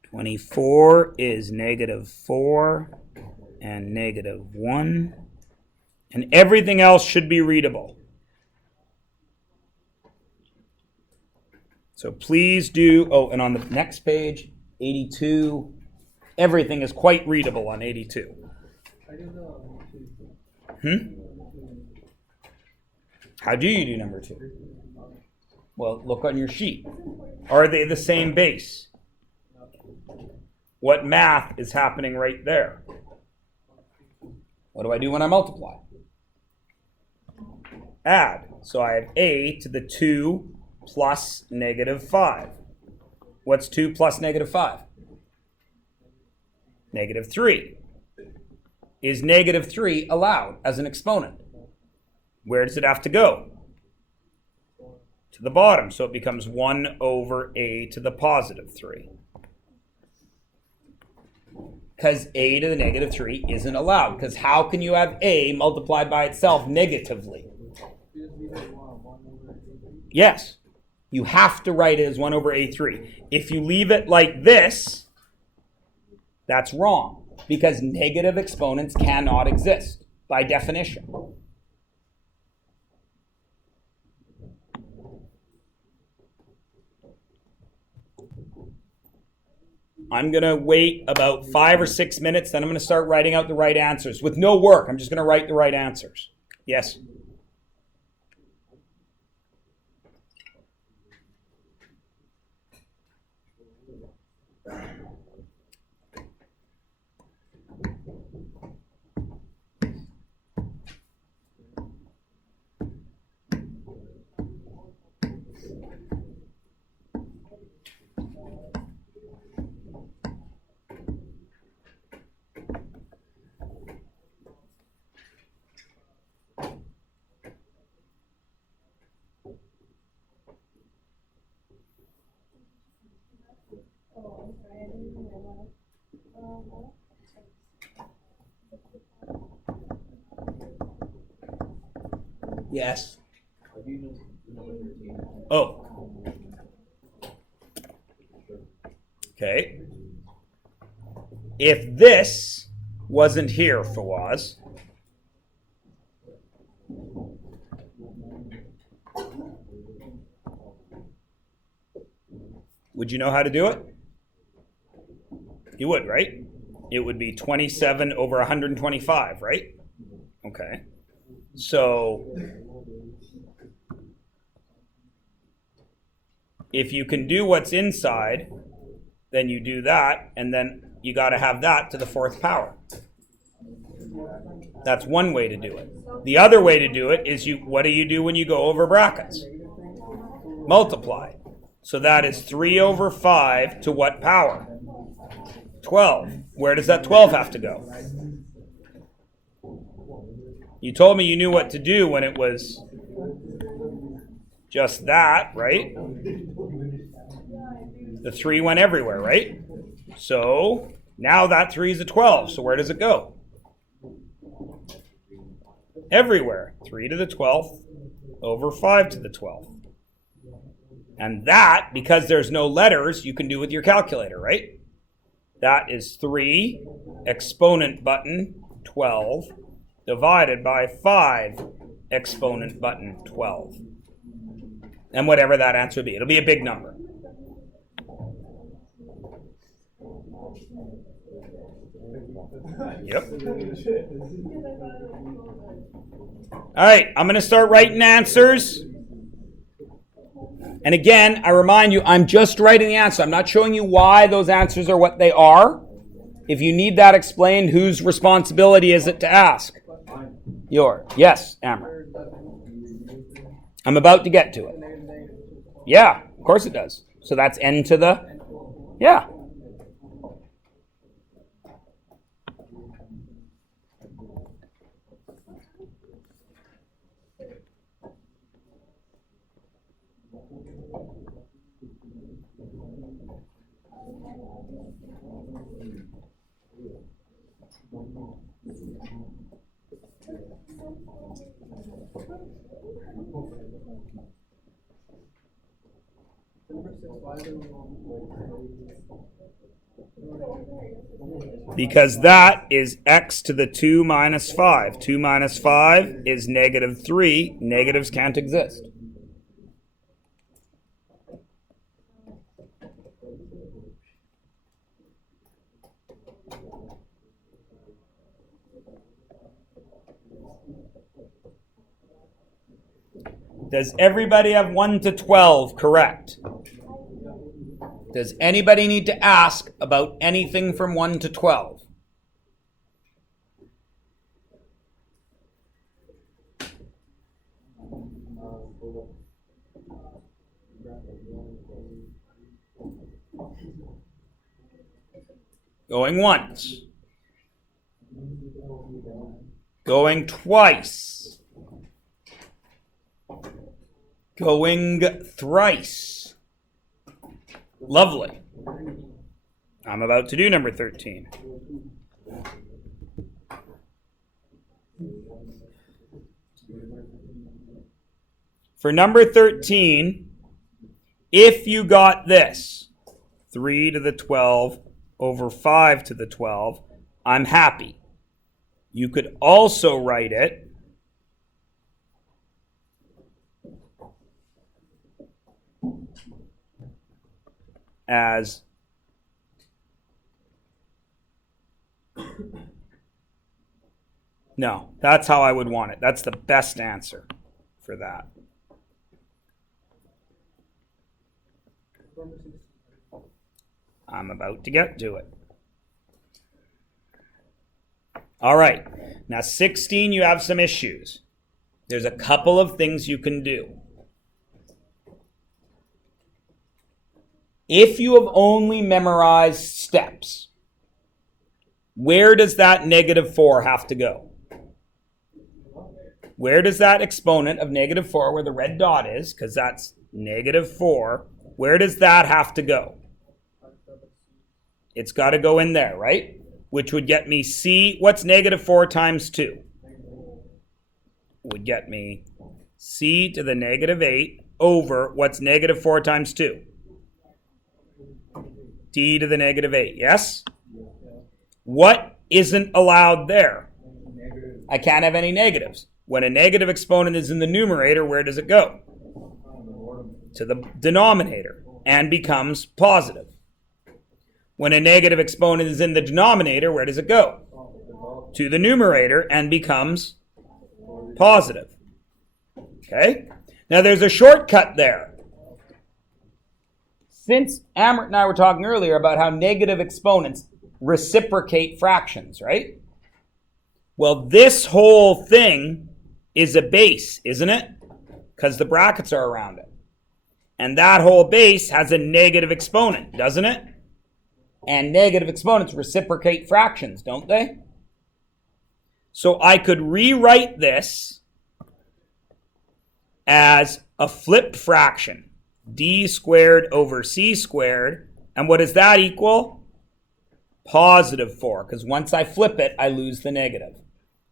24 is negative 4 and negative 1. And everything else should be readable. So please do, and on the next page, 82, everything is quite readable on 82. How do you do number 2? Well, look on your sheet. Are they the same base? What math is happening right there? What do I do when I multiply? Add. So I have a to the 2 plus negative 5. What's 2 plus negative 5? Negative 3. Is negative 3 allowed as an exponent? Where does it have to go? To the bottom. So it becomes 1 over a to the positive 3. Because a to the negative 3 isn't allowed. Because how can you have a multiplied by itself negatively? Yes. You have to write it as 1 over a3. If you leave it like this, that's wrong. Because negative exponents cannot exist. by definition. I'm going to wait about 5 or 6 minutes, then I'm going to start writing out the right answers. With no work, I'm just going to write the right answers. Yes? Yes. Oh. Okay. If this wasn't here, Fawaz, would you know how to do it? You would, right? It would be 27 over 125, right? Okay. So if you can do what's inside, then you do that, and then you got to have that to the fourth power. That's one way to do it. The other way to do it is what do you do when you go over brackets? Multiply. So that is 3 over 5 to what power? 12. Where does that 12 have to go? You told me you knew what to do when it was just that, right? The 3 went everywhere, right? So now that 3 is a 12. So where does it go? Everywhere. 3 to the 12th over 5 to the 12th. And that, because there's no letters, you can do with your calculator, right? That is 3 exponent button 12 divided by 5 exponent button 12. And whatever that answer will be. It'll be a big number. Yep. All right, I'm going to start writing answers. And again, I remind you, I'm just writing the answer. I'm not showing you why those answers are what they are. If you need that explained, whose responsibility is it to ask? Yours. Yes, Amber. I'm about to get to it. Yeah, of course it does. So that's n to the... Yeah. Because that is x to the 2 minus 5. 2 minus 5 is negative 3. Negatives can't exist. Does everybody have 1 to 12 correct? Does anybody need to ask about anything from 1 to 12? Going once. Going twice. Going thrice. Lovely. I'm about to do number 13. For number 13, if you got this, 3 to the 12 over 5 to the 12, I'm happy. You could also write it as no, that's how I would want it. That's the best answer for that. I'm about to get to it. All right. Now 16, you have some issues. There's a couple of things you can do. If you have only memorized steps, where does that -4 have to go? Where does that exponent of -4, where the red dot is, because that's -4, where does that have to go? It's got to go in there, right? Which would get me C. What's -4 times 2? Would get me C to the -8 over what's -4 times 2? D to the -8, yes? What isn't allowed there? I can't have any negatives. When a negative exponent is in the numerator, where does it go? To the denominator and becomes positive. When a negative exponent is in the denominator, where does it go? To the numerator and becomes positive. Okay? Now there's a shortcut there. Since Amrit and I were talking earlier about how negative exponents reciprocate fractions, right? Well, this whole thing is a base, isn't it? Because the brackets are around it. And that whole base has a negative exponent, doesn't it? And negative exponents reciprocate fractions, don't they? So I could rewrite this as a flipped fraction, d squared over c squared. And what does that equal? +4, because once I flip it, I lose the negative.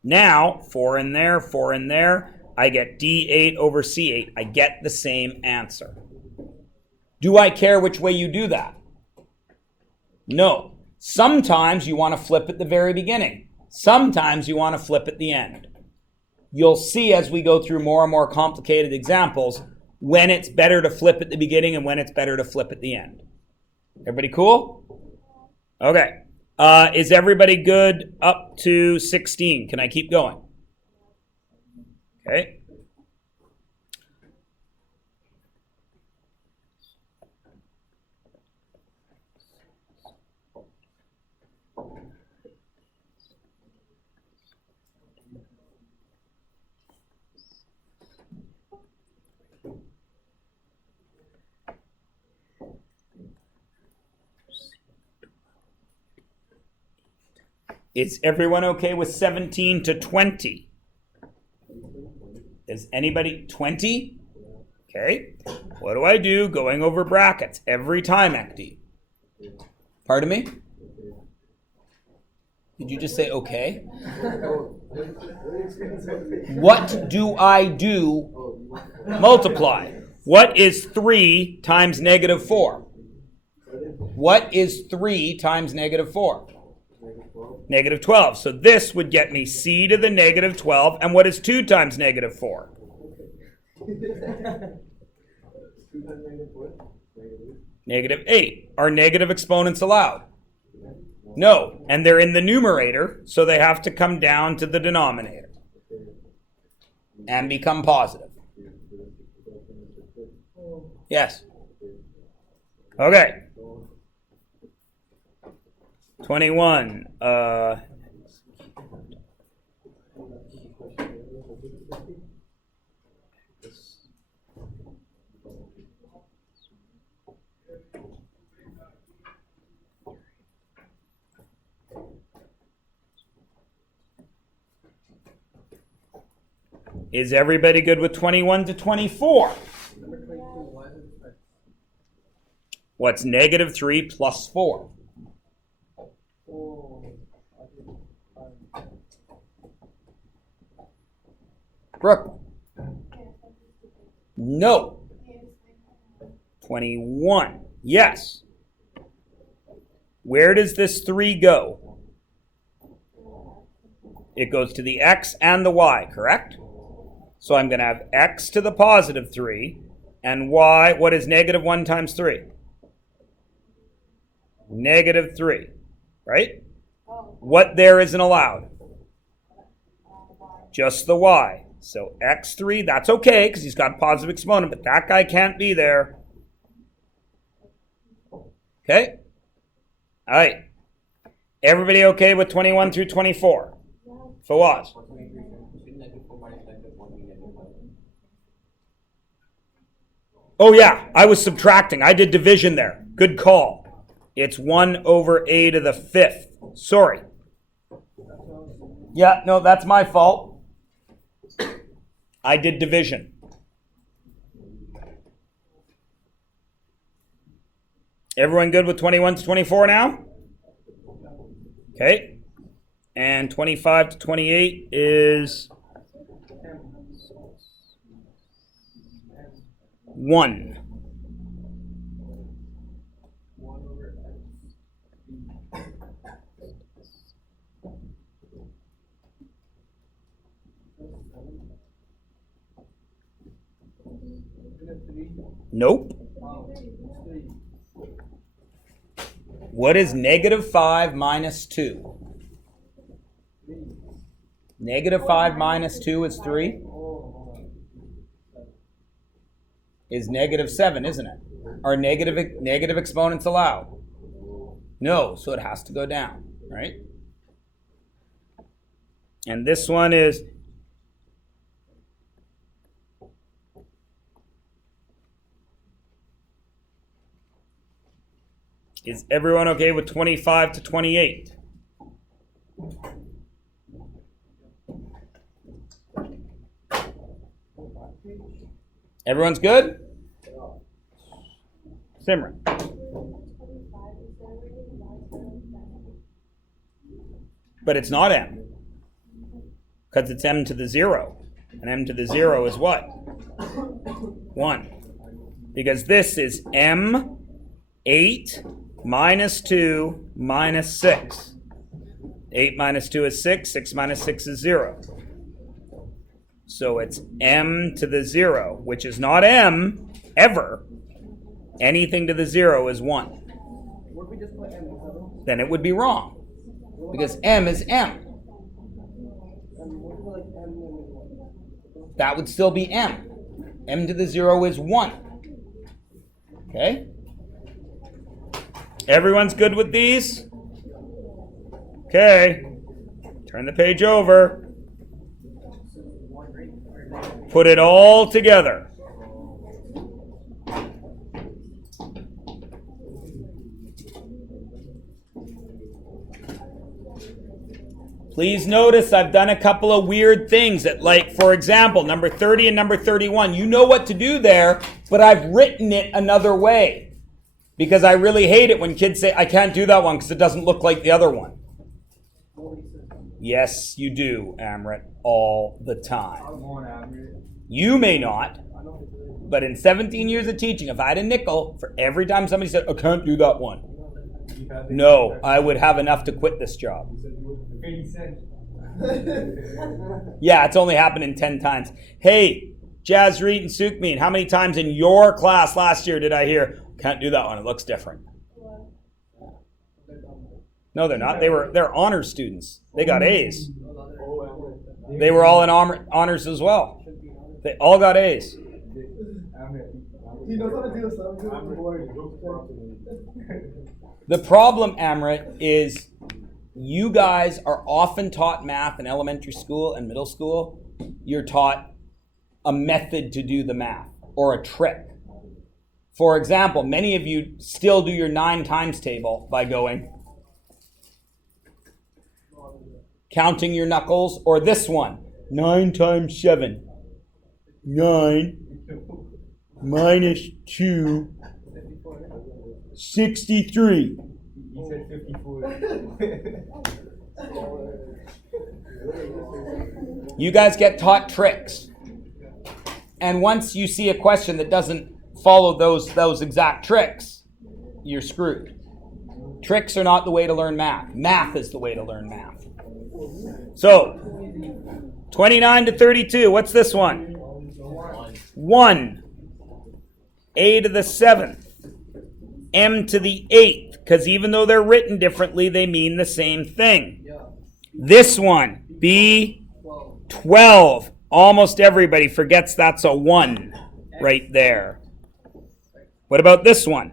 Now, 4 in there, 4 in there, I get d8 over c8. I get the same answer. Do I care which way you do that? No. Sometimes you want to flip at the very beginning. Sometimes you want to flip at the end. You'll see as we go through more and more complicated examples when it's better to flip at the beginning and when it's better to flip at the end. Everybody cool? Okay. Is everybody good up to 16? Can I keep going? Okay. Is everyone okay with 17 to 20? Is anybody 20? Okay. What do I do going over brackets every time, Ekti? Pardon me? Did you just say okay? What do I do? Multiply. What is 3 times -4? What is 3 times -4? -12. So this would get me c to the -12. And what is 2 times -4? -8. Are negative exponents allowed? No. And they're in the numerator, so they have to come down to the denominator and become positive. Yes. Okay. 21. Is everybody good with 21 to 24? What's -3 plus 4? Brooke? No. 21. Yes. Where does this 3 go? It goes to the x and the y, correct? So I'm going to have x to the positive 3, and y, what is negative 1 times 3? Negative 3, right? What there isn't allowed? Just the y. So x3, that's okay, because he's got a positive exponent, but that guy can't be there. Okay? All right. Everybody okay with 21 through 24? Fawaz? Oh yeah, I was subtracting. I did division there. Good call. It's 1 over a to the 5th. Sorry. Yeah, no, that's my fault. I did division. Everyone good with 21 to 24 now? Okay. And 25 to 28 is 1. Nope. What is negative 5 minus 2? Negative 5 minus 2 is 3? Is negative 7, isn't it? Are negative exponents allowed? No, so it has to go down, right? And this one is everyone okay with 25 to 28? Everyone's good? Simran. But it's not m. Because it's m to the 0. And m to the 0 is what? 1. Because this is m 8 minus 2 minus 6. 8 minus 2 is 6. 6 minus 6 is 0. So it's m to the 0, which is not m, ever. Anything to the 0 is 1. Then it would be wrong. Because m is m. That would still be m. M to the 0 is 1. Okay? Everyone's good with these? Okay. Turn the page over. Put it all together. Please notice I've done a couple of weird things that, like, for example, number 30 and number 31. You know what to do there, but I've written it another way. Because I really hate it when kids say, I can't do that one because it doesn't look like the other one. Yes, you do, Amrit, all the time. You may not, but in 17 years of teaching, if I had a nickel for every time somebody said, I can't do that one, no, I would have enough to quit this job. Yeah, it's only happened in 10 times. Hey, Jazz Reed and Sukhmeen, how many times in your class last year did I hear, can't do that one, it looks different? No, they're not. They're honors students. They got A's. They were all in honors as well. They all got A's. The problem, Amrit, is you guys are often taught math in elementary school and middle school. You're taught a method to do the math or a trick. For example, many of you still do your 9 times table by going, counting your knuckles, or this one, 9 times 7. 9 minus 2, 63. He said 54. You guys get taught tricks. And once you see a question that doesn't follow those exact tricks, you're screwed. Tricks are not the way to learn math. Math is the way to learn math. So, 29 to 32. What's this one? 1. A to the 7th. M to the 8th. Because even though they're written differently, they mean the same thing. This one. B. 12. Almost everybody forgets that's a 1 right there. What about this one?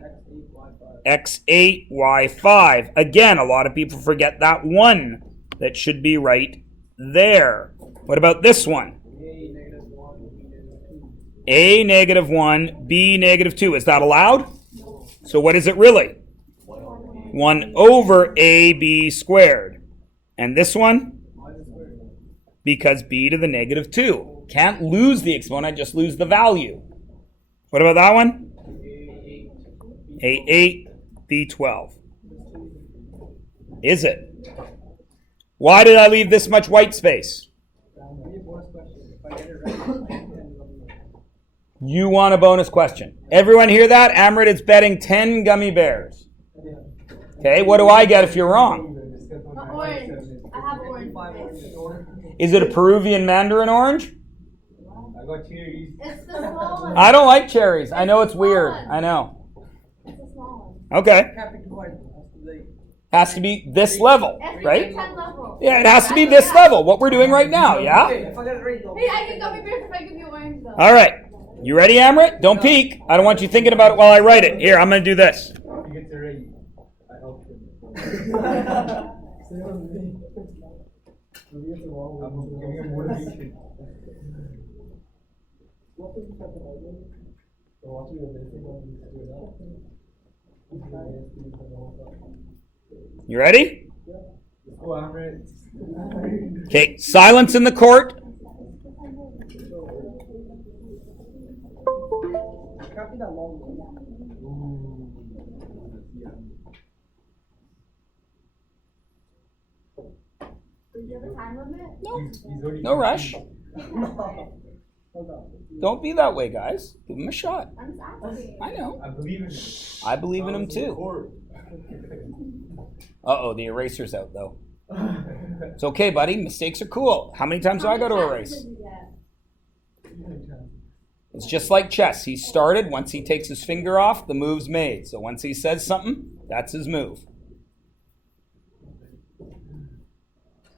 X8, Y5. Again, a lot of people forget that 1 that should be right there. What about this one? A negative 1, B negative 2. Is that allowed? So what is it really? 1 over AB squared. And this one? Because B to the negative 2. Can't lose the exponent, just lose the value. What about that one? A8, B12. Is it? Why did I leave this much white space? You want a bonus question. Everyone hear that? Amrit is betting 10 gummy bears. Okay, what do I get if you're wrong? Orange. I have orange. Is it a Peruvian mandarin orange? I got cherries. It's the small one. I don't like cherries. I know it's weird. I know. It's the small one. Okay. Has to be this level, It's right? 10 level. Yeah, it has to be this level. What we're doing right now, yeah? Hey, I can gummy bears if I give you orange though. All right. You ready, Amrit? Don't peek. I don't want you thinking about it while I write it. Here, I'm going to do this. You get the raise. I hope so. I'm giving a motivation. You ready? Oh, I'm ready. Okay, silence in the court. Do you have a time limit? No rush. Don't be that way, guys. Give him a shot. I'm just asking. I know. I believe in it. I believe in him too. Uh-oh, the eraser's out, though. It's okay, buddy. Mistakes are cool. How many times do I got to erase? It's just like chess. He started. Once he takes his finger off, the move's made. So once he says something, that's his move.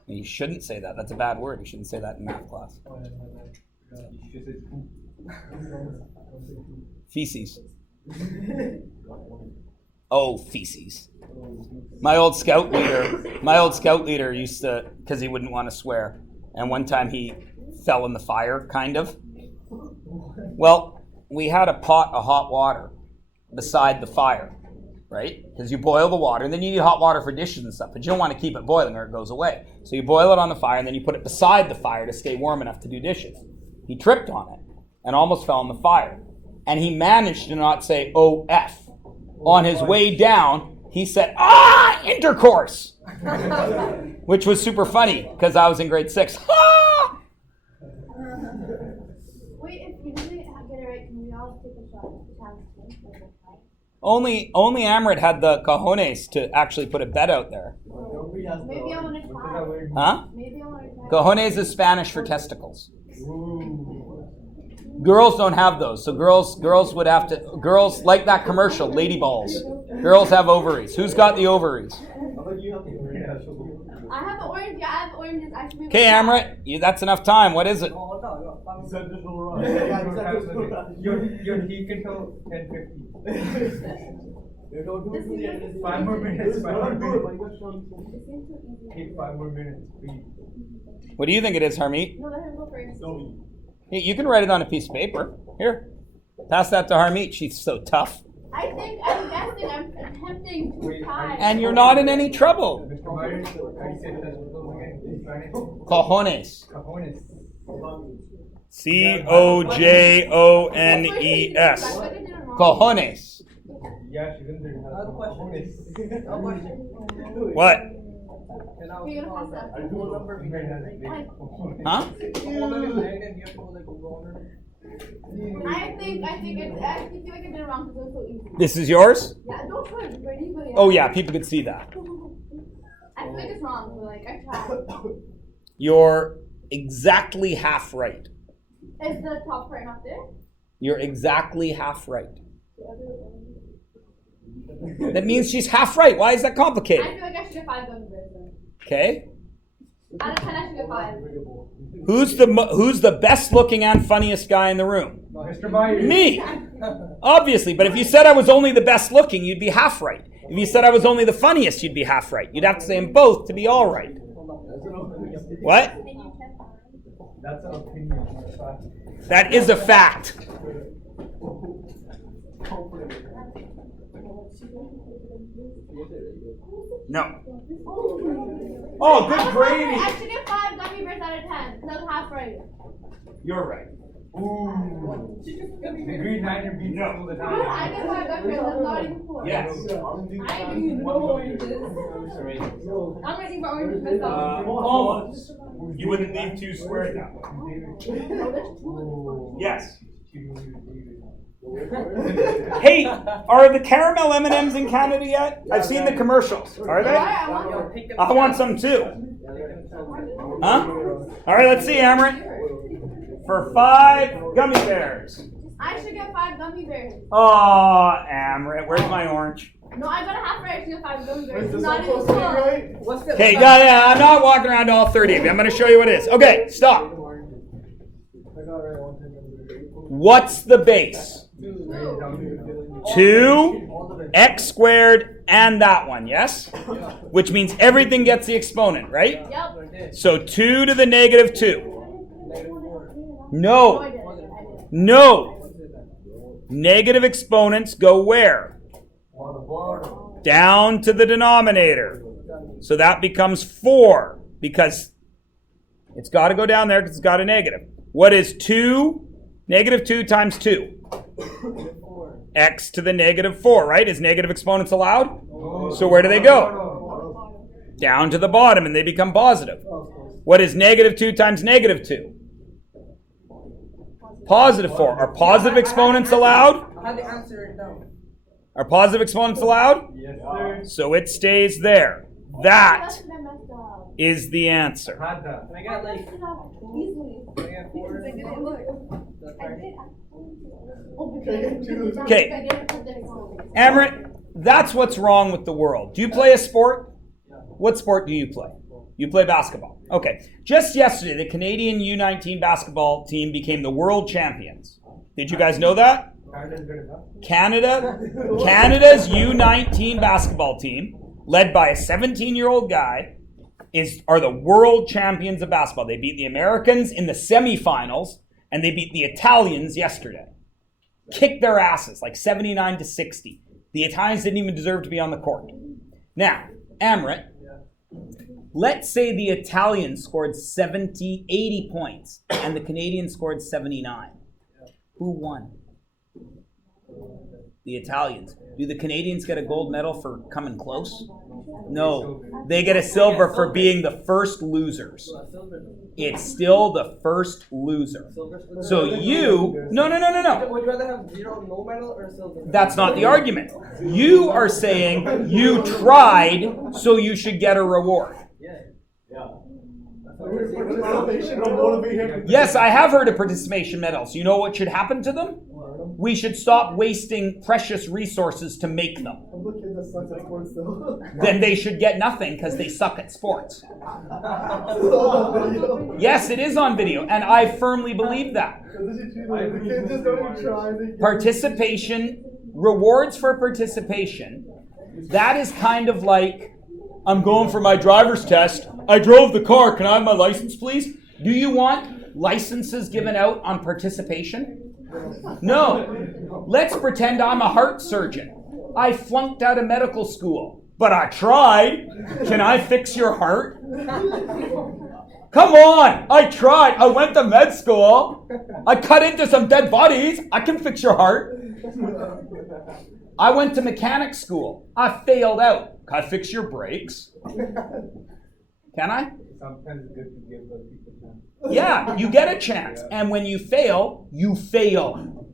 You shouldn't say that. That's a bad word. You shouldn't say that in math class. Feces. Oh, feces. My old scout leader used to, because he wouldn't want to swear. And one time he fell in the fire, kind of. Well, we had a pot of hot water beside the fire, right? Because you boil the water, and then you need hot water for dishes and stuff, but you don't want to keep it boiling or it goes away. So you boil it on the fire, and then you put it beside the fire to stay warm enough to do dishes. He tripped on it and almost fell in the fire. And he managed to not say OF. On his way down, he said, intercourse! Which was super funny, because I was in grade 6. Wait, if you didn't get it right, can we all take a shot at the challenge? Only Amrit had the cojones to actually put a bet out there. Maybe I want to try. Huh? Maybe I want to try. Cojones is Spanish for testicles. Girls don't have those, so girls would have to. Girls like that commercial, lady balls. Girls have ovaries. Who's got the ovaries? I have an orange. Yeah, I have oranges. Okay, Amrit, that's enough time. What is it? Your heat control 1050. 5 more minutes. 5 more minutes. Take 5 more minutes, please. What do you think it is, Harmeet? No, let him go first. Hey, you can write it on a piece of paper. Here, pass that to Harmeet. She's so tough. I'm guessing, I'm attempting to tie. And you're not in any trouble. Mr. Myers, I said testicles again in Spanish. Cojones. Cajones. Cojones. Cojones. Yeah, she didn't have cajones. What? You're gonna pass that. Huh? I feel like I did it wrong because it was so easy. This is yours? Yeah, don't try it, ready, but yeah. Oh yeah, people could see that. I feel like it's wrong, but like I tried. Your exactly half right. Is the top right not there? You're exactly half right. That means she's half right. Why is that I complicated? feel like I should get 5 gummy bears then. Okay. Out of 10, I should get 5. Who's the best looking and funniest guy in the room? Mr. Myers. Me. Obviously, but if you said I was only the best looking, you'd be half right. If you said I was only the funniest, you'd be half right. You'd have to say them both to be all right. What? That's an opinion. Not a fact. That is a fact. No. Oh, good gravy. I should get 5 gummy bears out of 10. Because I was half right. You're right. Ooh. The Green Niner beats No. us all the I time. get 5 gummy bears. That's not even 4. Yes. I didn't even know oranges. I'm gonna eat my oranges myself. Almost. You wouldn't leave 2 squares that way. Oh, there's 2 of Yes. Hey, are the caramel M&Ms in Canada yet? I've seen the commercials. Are they? I want some too. Huh? All right, let's see, Amarit. For 5 gummy bears. I should get 5 gummy bears. Oh, Amarit, where's my orange? No, I got a half right. I should get 5 gummy bears. Is It's this not all even supposed to be close. right? Okay, yeah, I'm not walking around to all 30 of you. I'm going to show you what it is. Okay, stop. I got right one time. What's the base? 2, x squared, and that one, yes? Which means everything gets the exponent, right? Yep. So 2 to the negative 2. No, I No, didn't. no. Negative exponents go where? On the bottom. Down to the denominator. So that becomes 4 because it's got to go down there because it's got a negative. What is 2? Negative 2 times 2. X to the negative 4, right? Is negative exponents allowed? So where do they go? Down to the bottom, and they become positive. What is negative 2 times negative 2? Positive 4. Are positive exponents allowed? I had the answer down. Are positive exponents allowed? Yes, sir. So it stays there. That That's what I messed up. is the answer. Had that. I got like, Messed it up easily. I got 4. I didn't look. That's I right. did. Oh, because I didn't Okay. I didn't put the exponent. Amarit, that's what's wrong with the world. Do you play a sport? What sport do you play? You play basketball. Okay. Just yesterday, the Canadian U19 basketball team became the world champions. Did you guys know that? Canada's good enough. Canada's U19 basketball team, led by a 17-year-old guy, are the world champions of basketball. They beat the Americans in the semifinals, and they beat the Italians yesterday. Kicked their asses, like 79-60. The Italians didn't even deserve to be on the court. Now, Amarit, let's say the Italians scored 70, 80 points, and the Canadians scored 79. Who won? The Italians. Do the Canadians get a gold medal for coming close? No. They get a silver for being the first losers. It's still the first loser. So you... No. Would you rather have 0 no medal or silver? That's not the argument. You are saying you tried, so you should get a reward. Yes, I have heard of participation medals. You know what should happen to them? We should stop wasting precious resources to make them. Then they should get nothing because they suck at sports. Yes, it is on video, and I firmly believe that. Participation, rewards for participation, that is kind of like, I'm going for my driver's test. I drove the car. Can I have my license, please? Do you want licenses given out on participation? No. Let's pretend I'm a heart surgeon. I flunked out of medical school, but I tried. Can I fix your heart? Come on. I tried. I went to med school. I cut into some dead bodies. I can fix your heart. I went to mechanic school. I failed out. Can I fix your brakes? Can I? Sometimes it's good to give those people a chance. Yeah, you get a chance. And when you fail, you fail.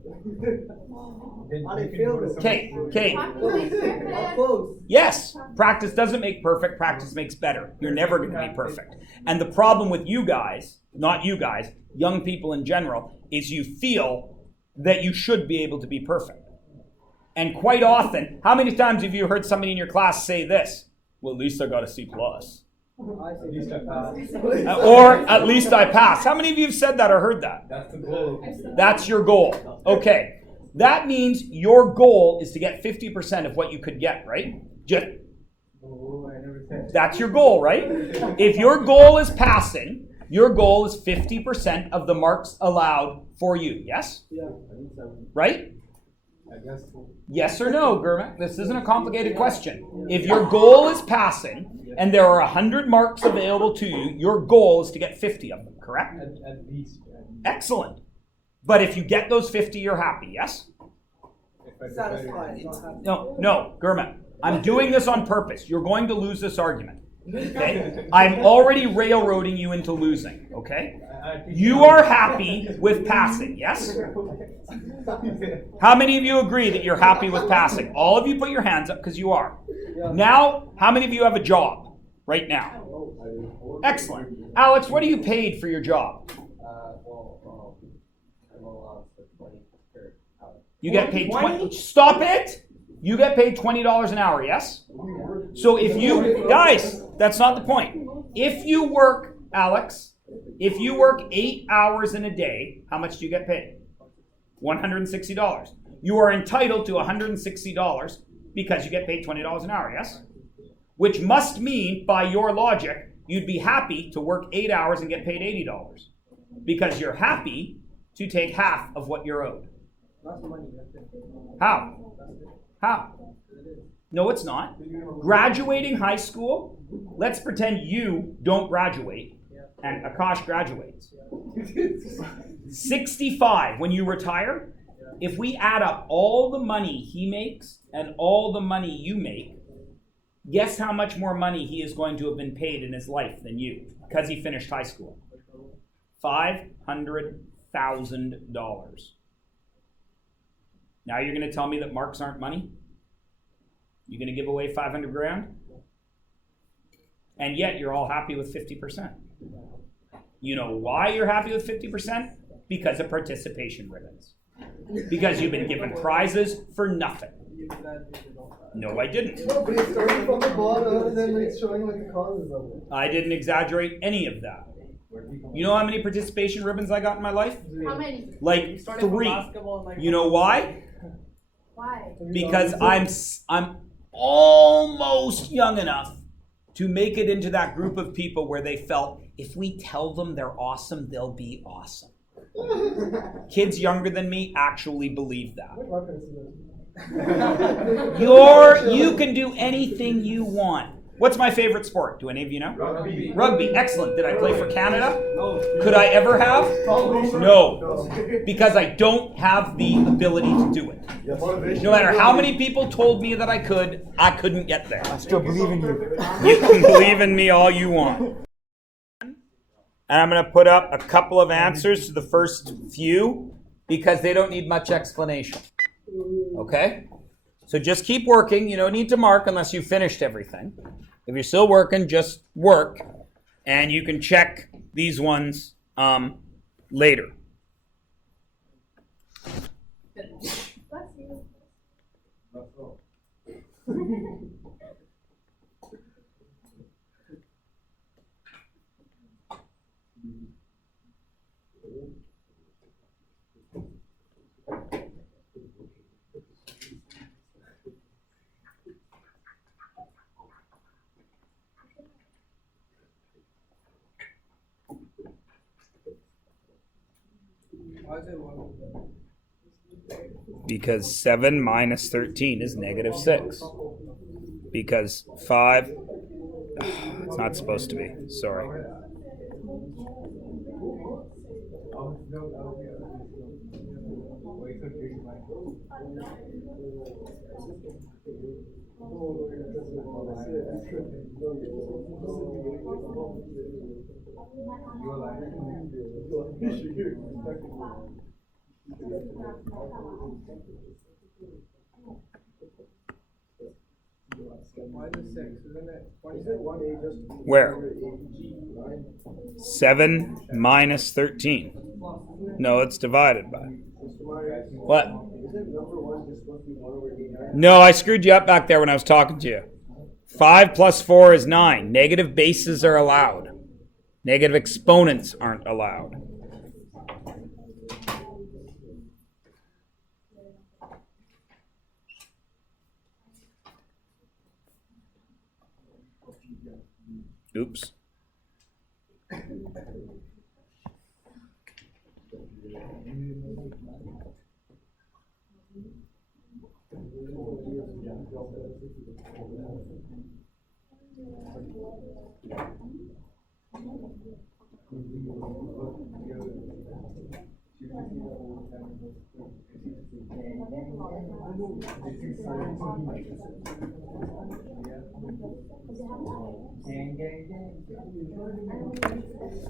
Okay. How close? Yes, practice doesn't make perfect, practice makes better. You're never going to be perfect. And the problem with you guys, not you guys, young people in general, is you feel that you should be able to be perfect. And quite often, how many times have you heard somebody in your class say this? Well, at least I got a C+. At least I passed. Or at least I passed. How many of you have said that or heard that? That's the goal. That's your goal. Okay. That means your goal is to get 50% of what you could get, right? That's your goal, right? If your goal is passing, your goal is 50% of the marks allowed for you. Yes? Yeah. Right? I guess so. Yes or no, Gurmak? This isn't a complicated question. If your goal is passing and there are 100 marks available to you, your goal is to get 50 of them, correct? At least. Excellent. But if you get those 50, you're happy, yes? Satisfied. Not happy. No, Gurmak. I'm doing this on purpose. You're going to lose this argument. Okay? I'm already railroading you into losing, okay? You are happy with passing, yes? How many of you agree that you're happy with passing? All of you put your hands up because you are. Now, how many of you have a job right now? Excellent. Alex, what are you paid for your job? You get paid 20. Stop it! You get paid $20 an hour, yes? So if you, guys, that's not the point. If you work, Alex, if you work 8 hours in a day, how much do you get paid? $160. You are entitled to $160 because you get paid $20 an hour, yes? Which must mean, by your logic, you'd be happy to work 8 hours and get paid $80 because you're happy to take half of what you're owed. How? How? No, it's not. Graduating high school, let's pretend you don't graduate and Akash graduates. 65, when you retire, if we add up all the money he makes and all the money you make, guess how much more money he is going to have been paid in his life than you because he finished high school? $500,000. Now you're going to tell me that marks aren't money? You're going to give away 500 grand? And yet you're all happy with 50%. You know why you're happy with 50%? Because of participation ribbons. Because you've been given prizes for nothing. No, I didn't. No, but it's starting from the bottom and then it's showing like the causes of it. I didn't exaggerate any of that. You know how many participation ribbons I got in my life? How many? Like Started from 3. basketball and, like, You know why? Why? Because I'm almost young enough to make it into that group of people where they felt if we tell them they're awesome, they'll be awesome. Kids younger than me actually believe that. You can do anything you want. What's my favorite sport? Do any of you know? Rugby. Rugby. Excellent. Did I play for Canada? Could I ever have? No. Because I don't have the ability to do it. No matter how many people told me that I couldn't get there. I still believe in you. You can believe in me all you want. And I'm going to put up a couple of answers to the first few because they don't need much explanation. Okay? So just keep working. You don't need to mark unless you've finished everything. If you're still working, just work. And you can check these ones later. Why is it 1? Because 7 minus 13 is negative 6. Because 5, it's not supposed to be. Sorry. Minus 6, isn't it? 27. Where? 7 minus 13. No, it's divided by. What? No, I screwed you up back there when I was talking to you. 5 plus 4 is 9. Negative bases are allowed. Negative exponents aren't allowed. Oops.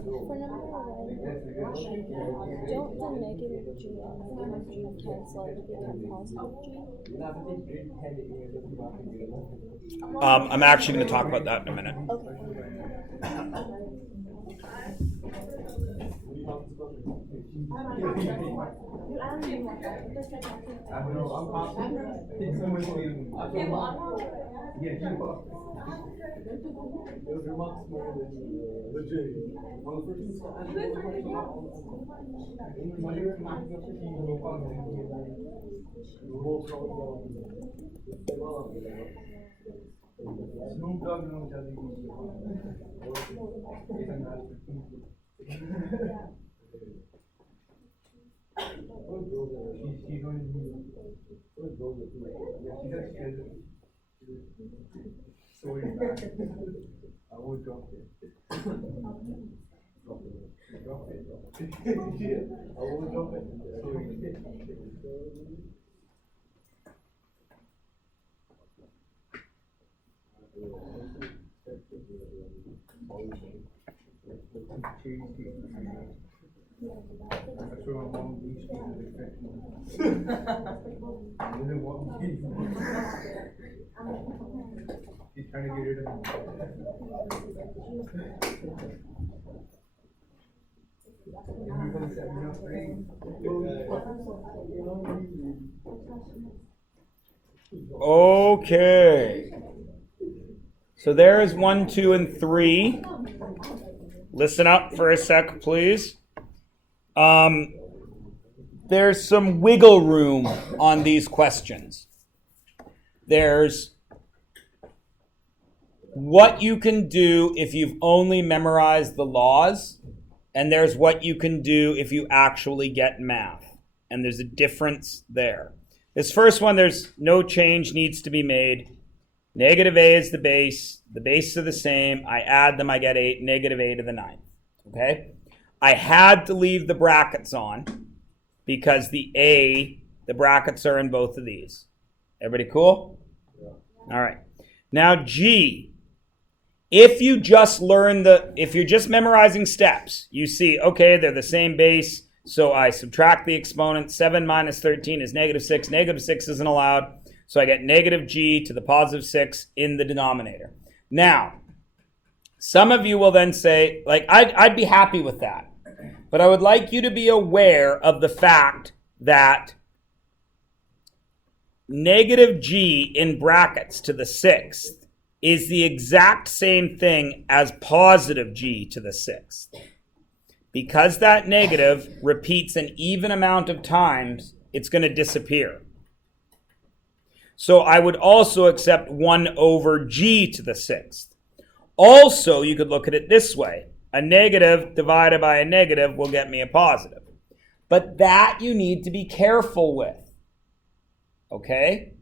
For number 11, don't the negative g and negative g cancel out to become positive g? I'm actually going to talk about that in a minute. I would drop it. He's trying to get rid of Okay. So there is 1, 2, and 3. Listen up for a sec, please. There's some wiggle room on these questions. There's what you can do if you've only memorized the laws, and there's what you can do if you actually get math. And there's a difference there. This first one, there's no change needs to be made. Negative a is the bases are the same. I add them, I get 8, negative a to the 9. Okay? I had to leave the brackets on because the brackets are in both of these. Everybody cool? Yeah. All right. Now G. If you just if you're just memorizing steps, you see, okay, they're the same base, so I subtract the exponent. 7 minus 13 is negative 6. Negative 6 isn't allowed, so I get negative g to the positive 6 in the denominator. Now, some of you will then say, like, I'd be happy with that, but I would like you to be aware of the fact that negative g in brackets to the 6th is the exact same thing as positive g to the 6th. Because that negative repeats an even amount of times, it's going to disappear. So I would also accept 1 over g to the 6th. Also, you could look at it this way. A negative divided by a negative will get me a positive. But that you need to be careful with. Okay?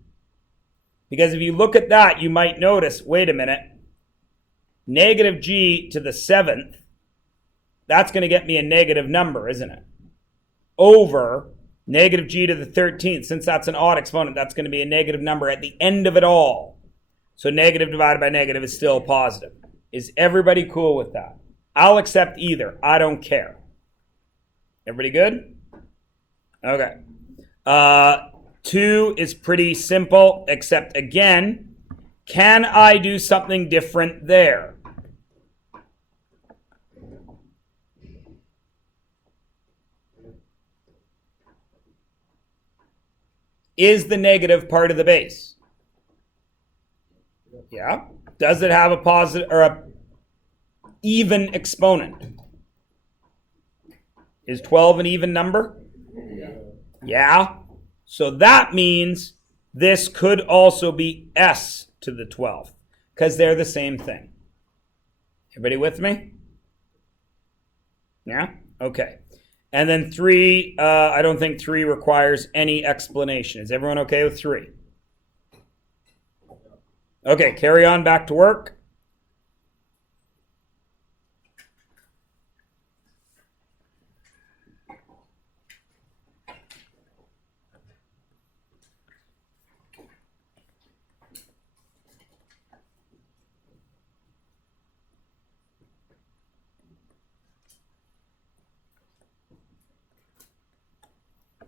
Because if you look at that, you might notice, wait a minute, negative g to the 7th, that's going to get me a negative number, isn't it? Over negative g to the 13th, since that's an odd exponent, that's going to be a negative number at the end of it all. So negative divided by negative is still positive. Is everybody cool with that? I'll accept either. I don't care. Everybody good? Okay. 2 is pretty simple, except again, can I do something different there? Is the negative part of the base? Yeah. Does it have a positive or a even exponent? Is 12 an even number? Yeah. So that means this could also be s to the 12th because they're the same thing. Everybody with me? Yeah? Okay. And then 3, I don't think 3 requires any explanation. Is everyone okay with 3? Okay, carry on back to work.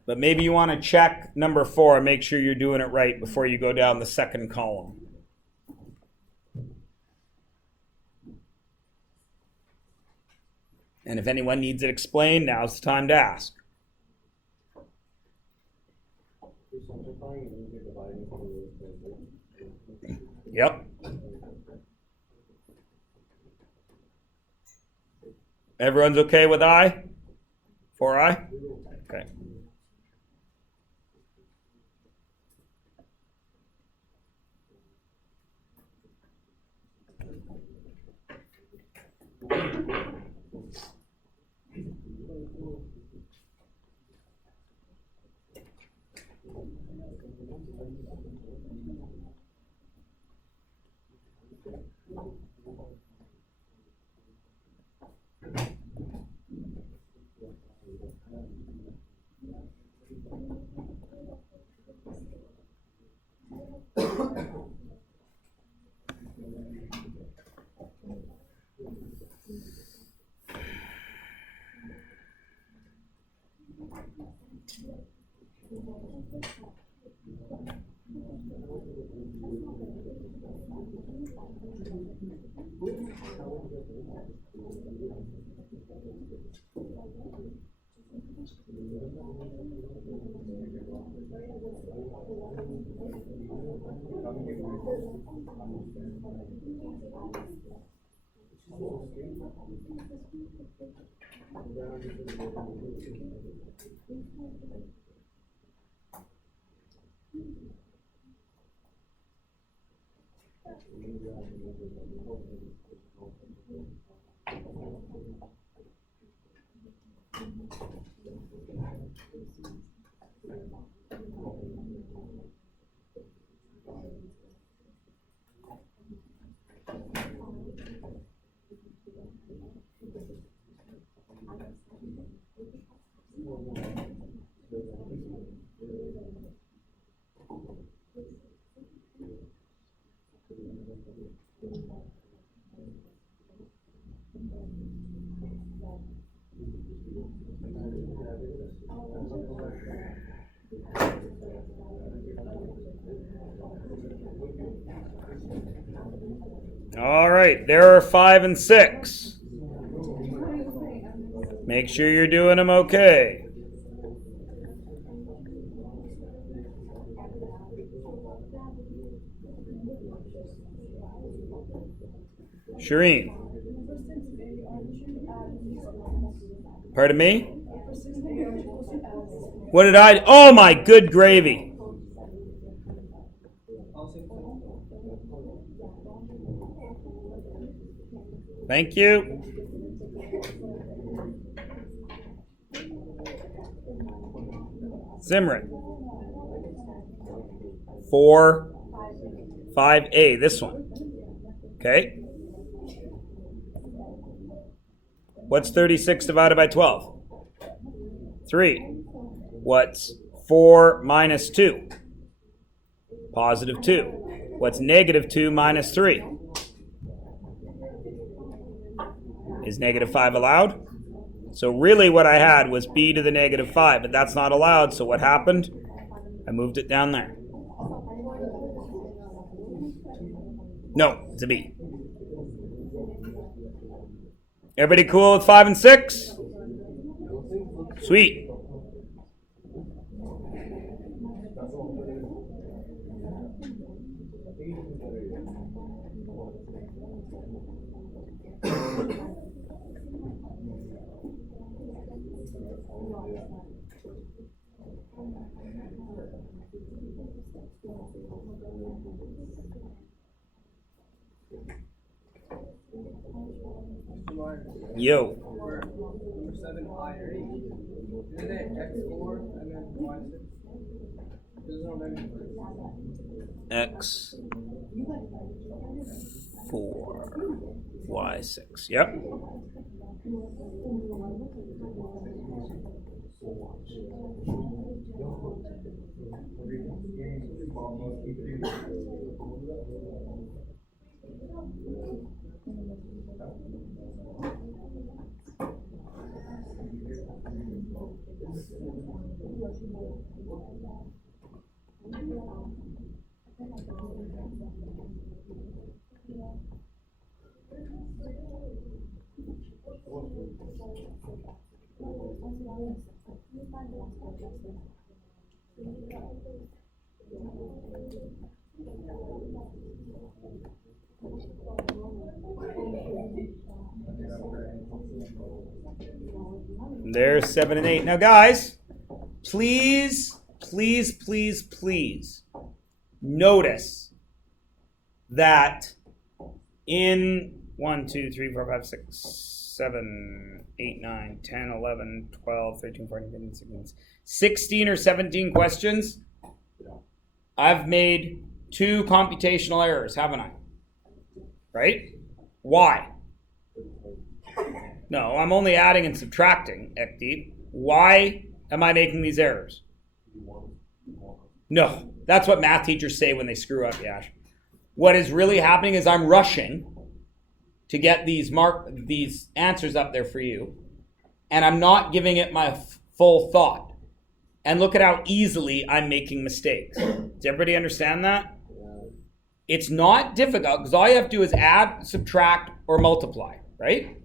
But maybe you want to check number 4 and make sure you're doing it right before you go down the second column. And if anyone needs it explained, now's the time to ask. Yep. Everyone's okay with I? 4I? Okay. All right, there are 5 and 6. Make sure you're doing them okay. Shireen. Pardon me? What did I? Oh my good gravy. Thank you. Zimrit. 4, 5A, this one. Okay. What's 36 divided by 12? 3. What's 4 minus 2? Positive 2. What's negative 2 minus 3? Is negative 5 allowed? So really what I had was b to the negative 5, but that's not allowed, so what happened? I moved it down there. No, it's a B. Everybody cool with 5 and 6? Sweet. Yo. For number 7, I or 8. Isn't it X4 and then Y6? There's no many X 4 Y 6. Yep. There's 7 and 8. Now, guys, please notice that in 1, 2, 3, 4, 5, 6, 7, 8, 9, 10, 11, 12, 13, 14, 15, 16, 16 or 17 questions, I've made 2 computational errors, haven't I? Right? Why? No, I'm only adding and subtracting, Ekdeep. Why am I making these errors? No, that's what math teachers say when they screw up, Yash. What is really happening is I'm rushing to get these answers up there for you, and I'm not giving it my full thought. And look at how easily I'm making mistakes. Does everybody understand that? It's not difficult because all you have to do is add, subtract, or multiply, right?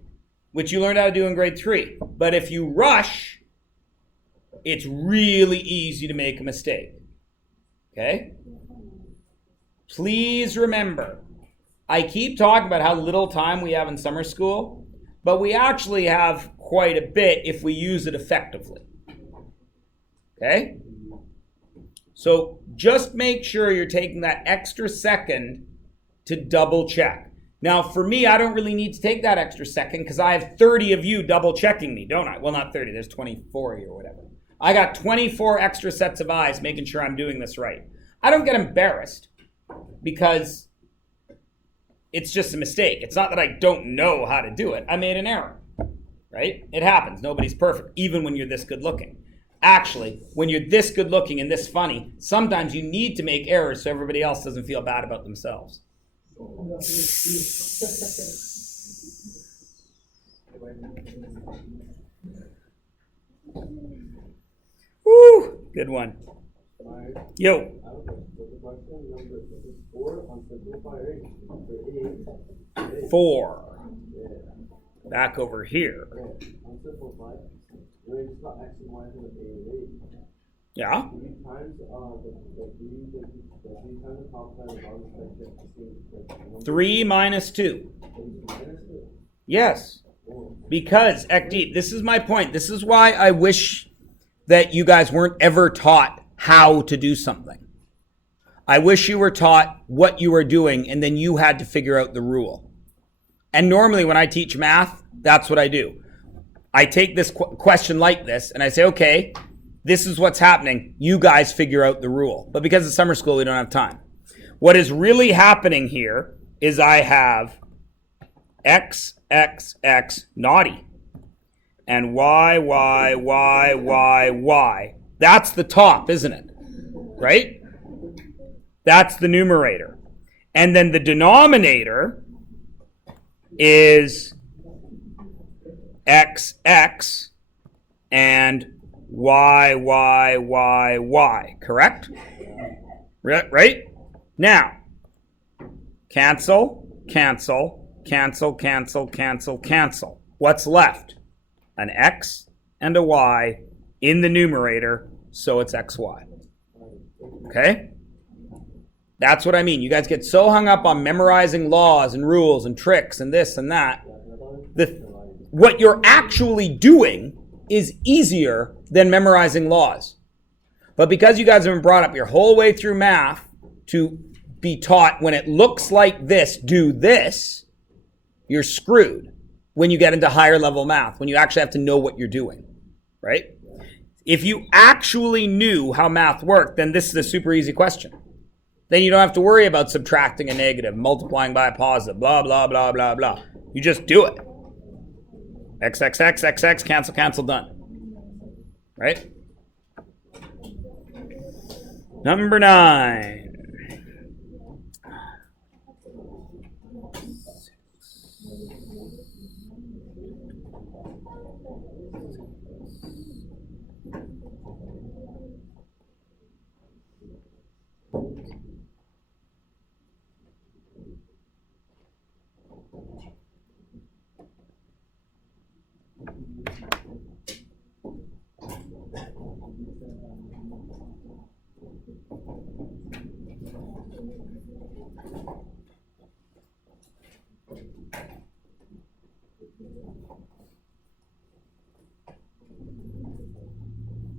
Which you learned how to do in grade 3. But if you rush, it's really easy to make a mistake. Okay? Please remember, I keep talking about how little time we have in summer school, but we actually have quite a bit if we use it effectively. Okay? So just make sure you're taking that extra second to double check. Now, for me, I don't really need to take that extra second because I have 30 of you double checking me, don't I? Well, not 30, there's 24 of you or whatever. I got 24 extra sets of eyes making sure I'm doing this right. I don't get embarrassed because it's just a mistake. It's not that I don't know how to do it. I made an error, right? It happens. Nobody's perfect, even when you're this good looking. Actually, when you're this good looking and this funny, sometimes you need to make errors so everybody else doesn't feel bad about themselves. Woo! Good one. Yo. 4. Back over here. Yeah. 3 minus 2. Yes. Because, Ekdeep, this is my point. This is why I wish that you guys weren't ever taught how to do something. I wish you were taught what you were doing and then you had to figure out the rule. And normally when I teach math, that's what I do. I take this question like this and I say, okay, this is what's happening. You guys figure out the rule. But because it's summer school, we don't have time. What is really happening here is I have X, X, X, naughty. And Y, Y, Y, Y, Y. That's the top, isn't it? Right? That's the numerator. And then the denominator is X, X, and y. Correct? Right? Now, cancel. What's left? An x and a y in the numerator, so it's xy. Okay? That's what I mean. You guys get so hung up on memorizing laws and rules and tricks and this and that. What you're actually doing is easier than memorizing laws. But because you guys have been brought up your whole way through math to be taught when it looks like this, do this, you're screwed when you get into higher level math, when you actually have to know what you're doing, right? If you actually knew how math worked, then this is a super easy question. Then you don't have to worry about subtracting a negative, multiplying by a positive, blah, blah, blah, blah, blah. You just do it. X, cancel, done. Right? Number 9.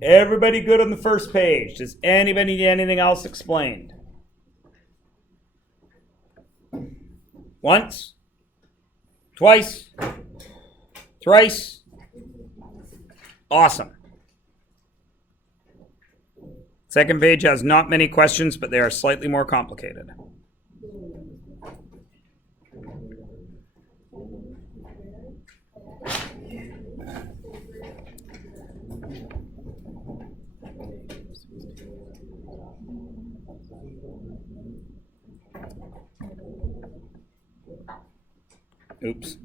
Everybody good on the first page? Does anybody need anything else explained? Once? Twice? Thrice? Awesome. Second page has not many questions, but they are slightly more complicated. Oops.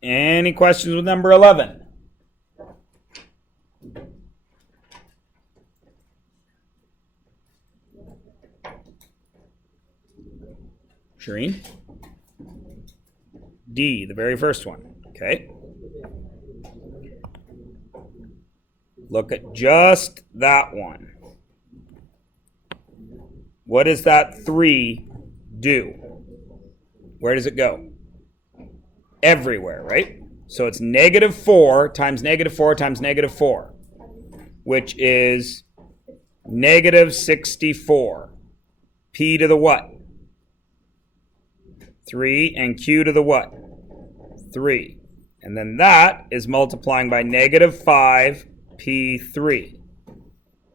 Any questions with number 11? Shireen? D, the very first one. Okay. Look at just that one. What does that 3 do? Where does it go? Everywhere, right? So it's -4 times -4 times -4, which is -64. P to the what? 3, and Q to the what? 3. And then that is multiplying by -5 P3.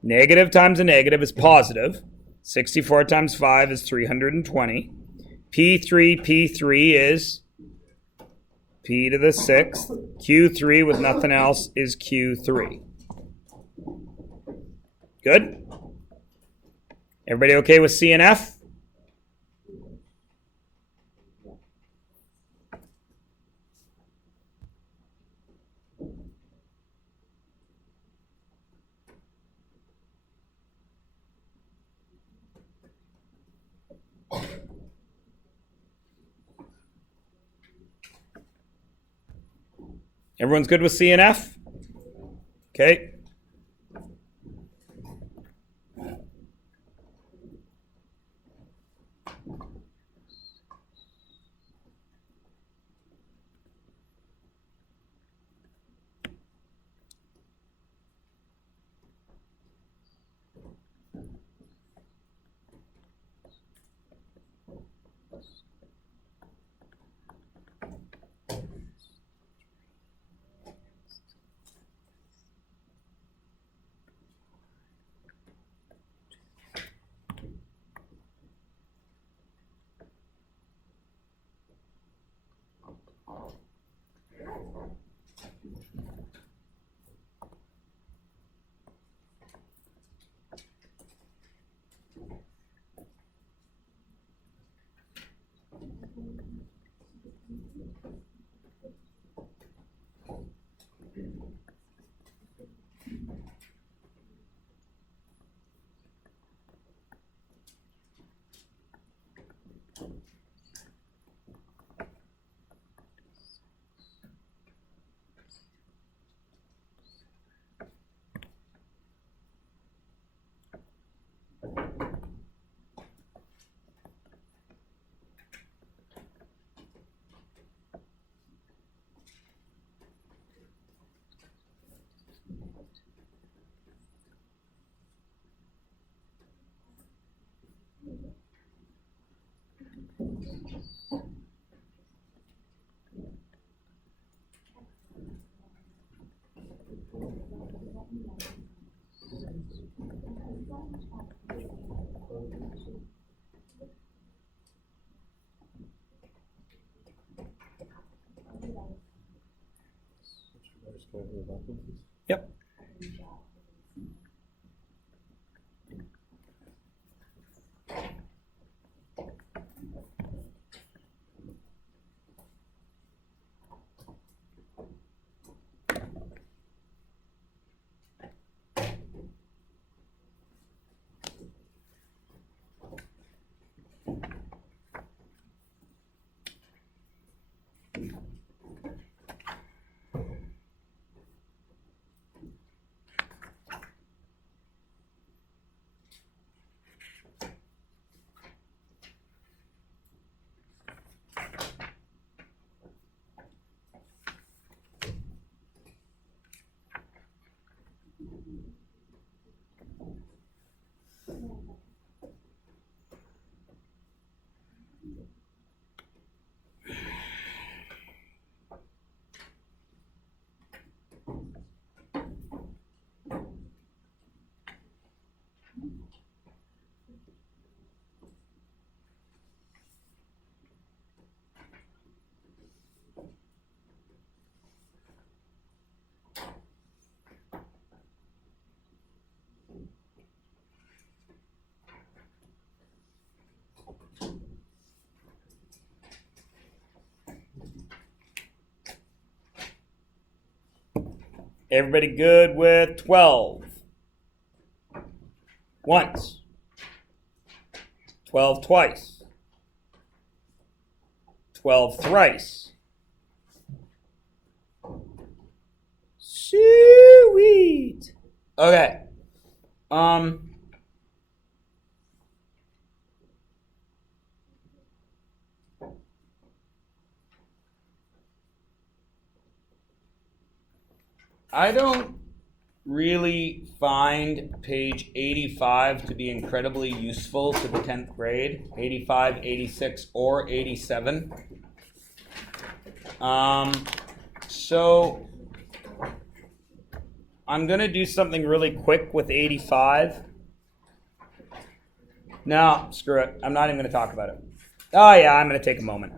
Negative times a negative is positive. 64 times 5 is 320. P3 is P to the 6th. Q3 with nothing else is Q3. Good? Everybody okay with C and F? Everyone's good with C and F? Okay. Yep. Everybody good with 12? Once. 12 twice. 12 thrice. Sweet. Okay. I don't really find page 85 to be incredibly useful to the 10th grade. 85, 86, or 87. So I'm going to do something really quick with 85. No, screw it. I'm not even going to talk about it. Oh, yeah, I'm going to take a moment.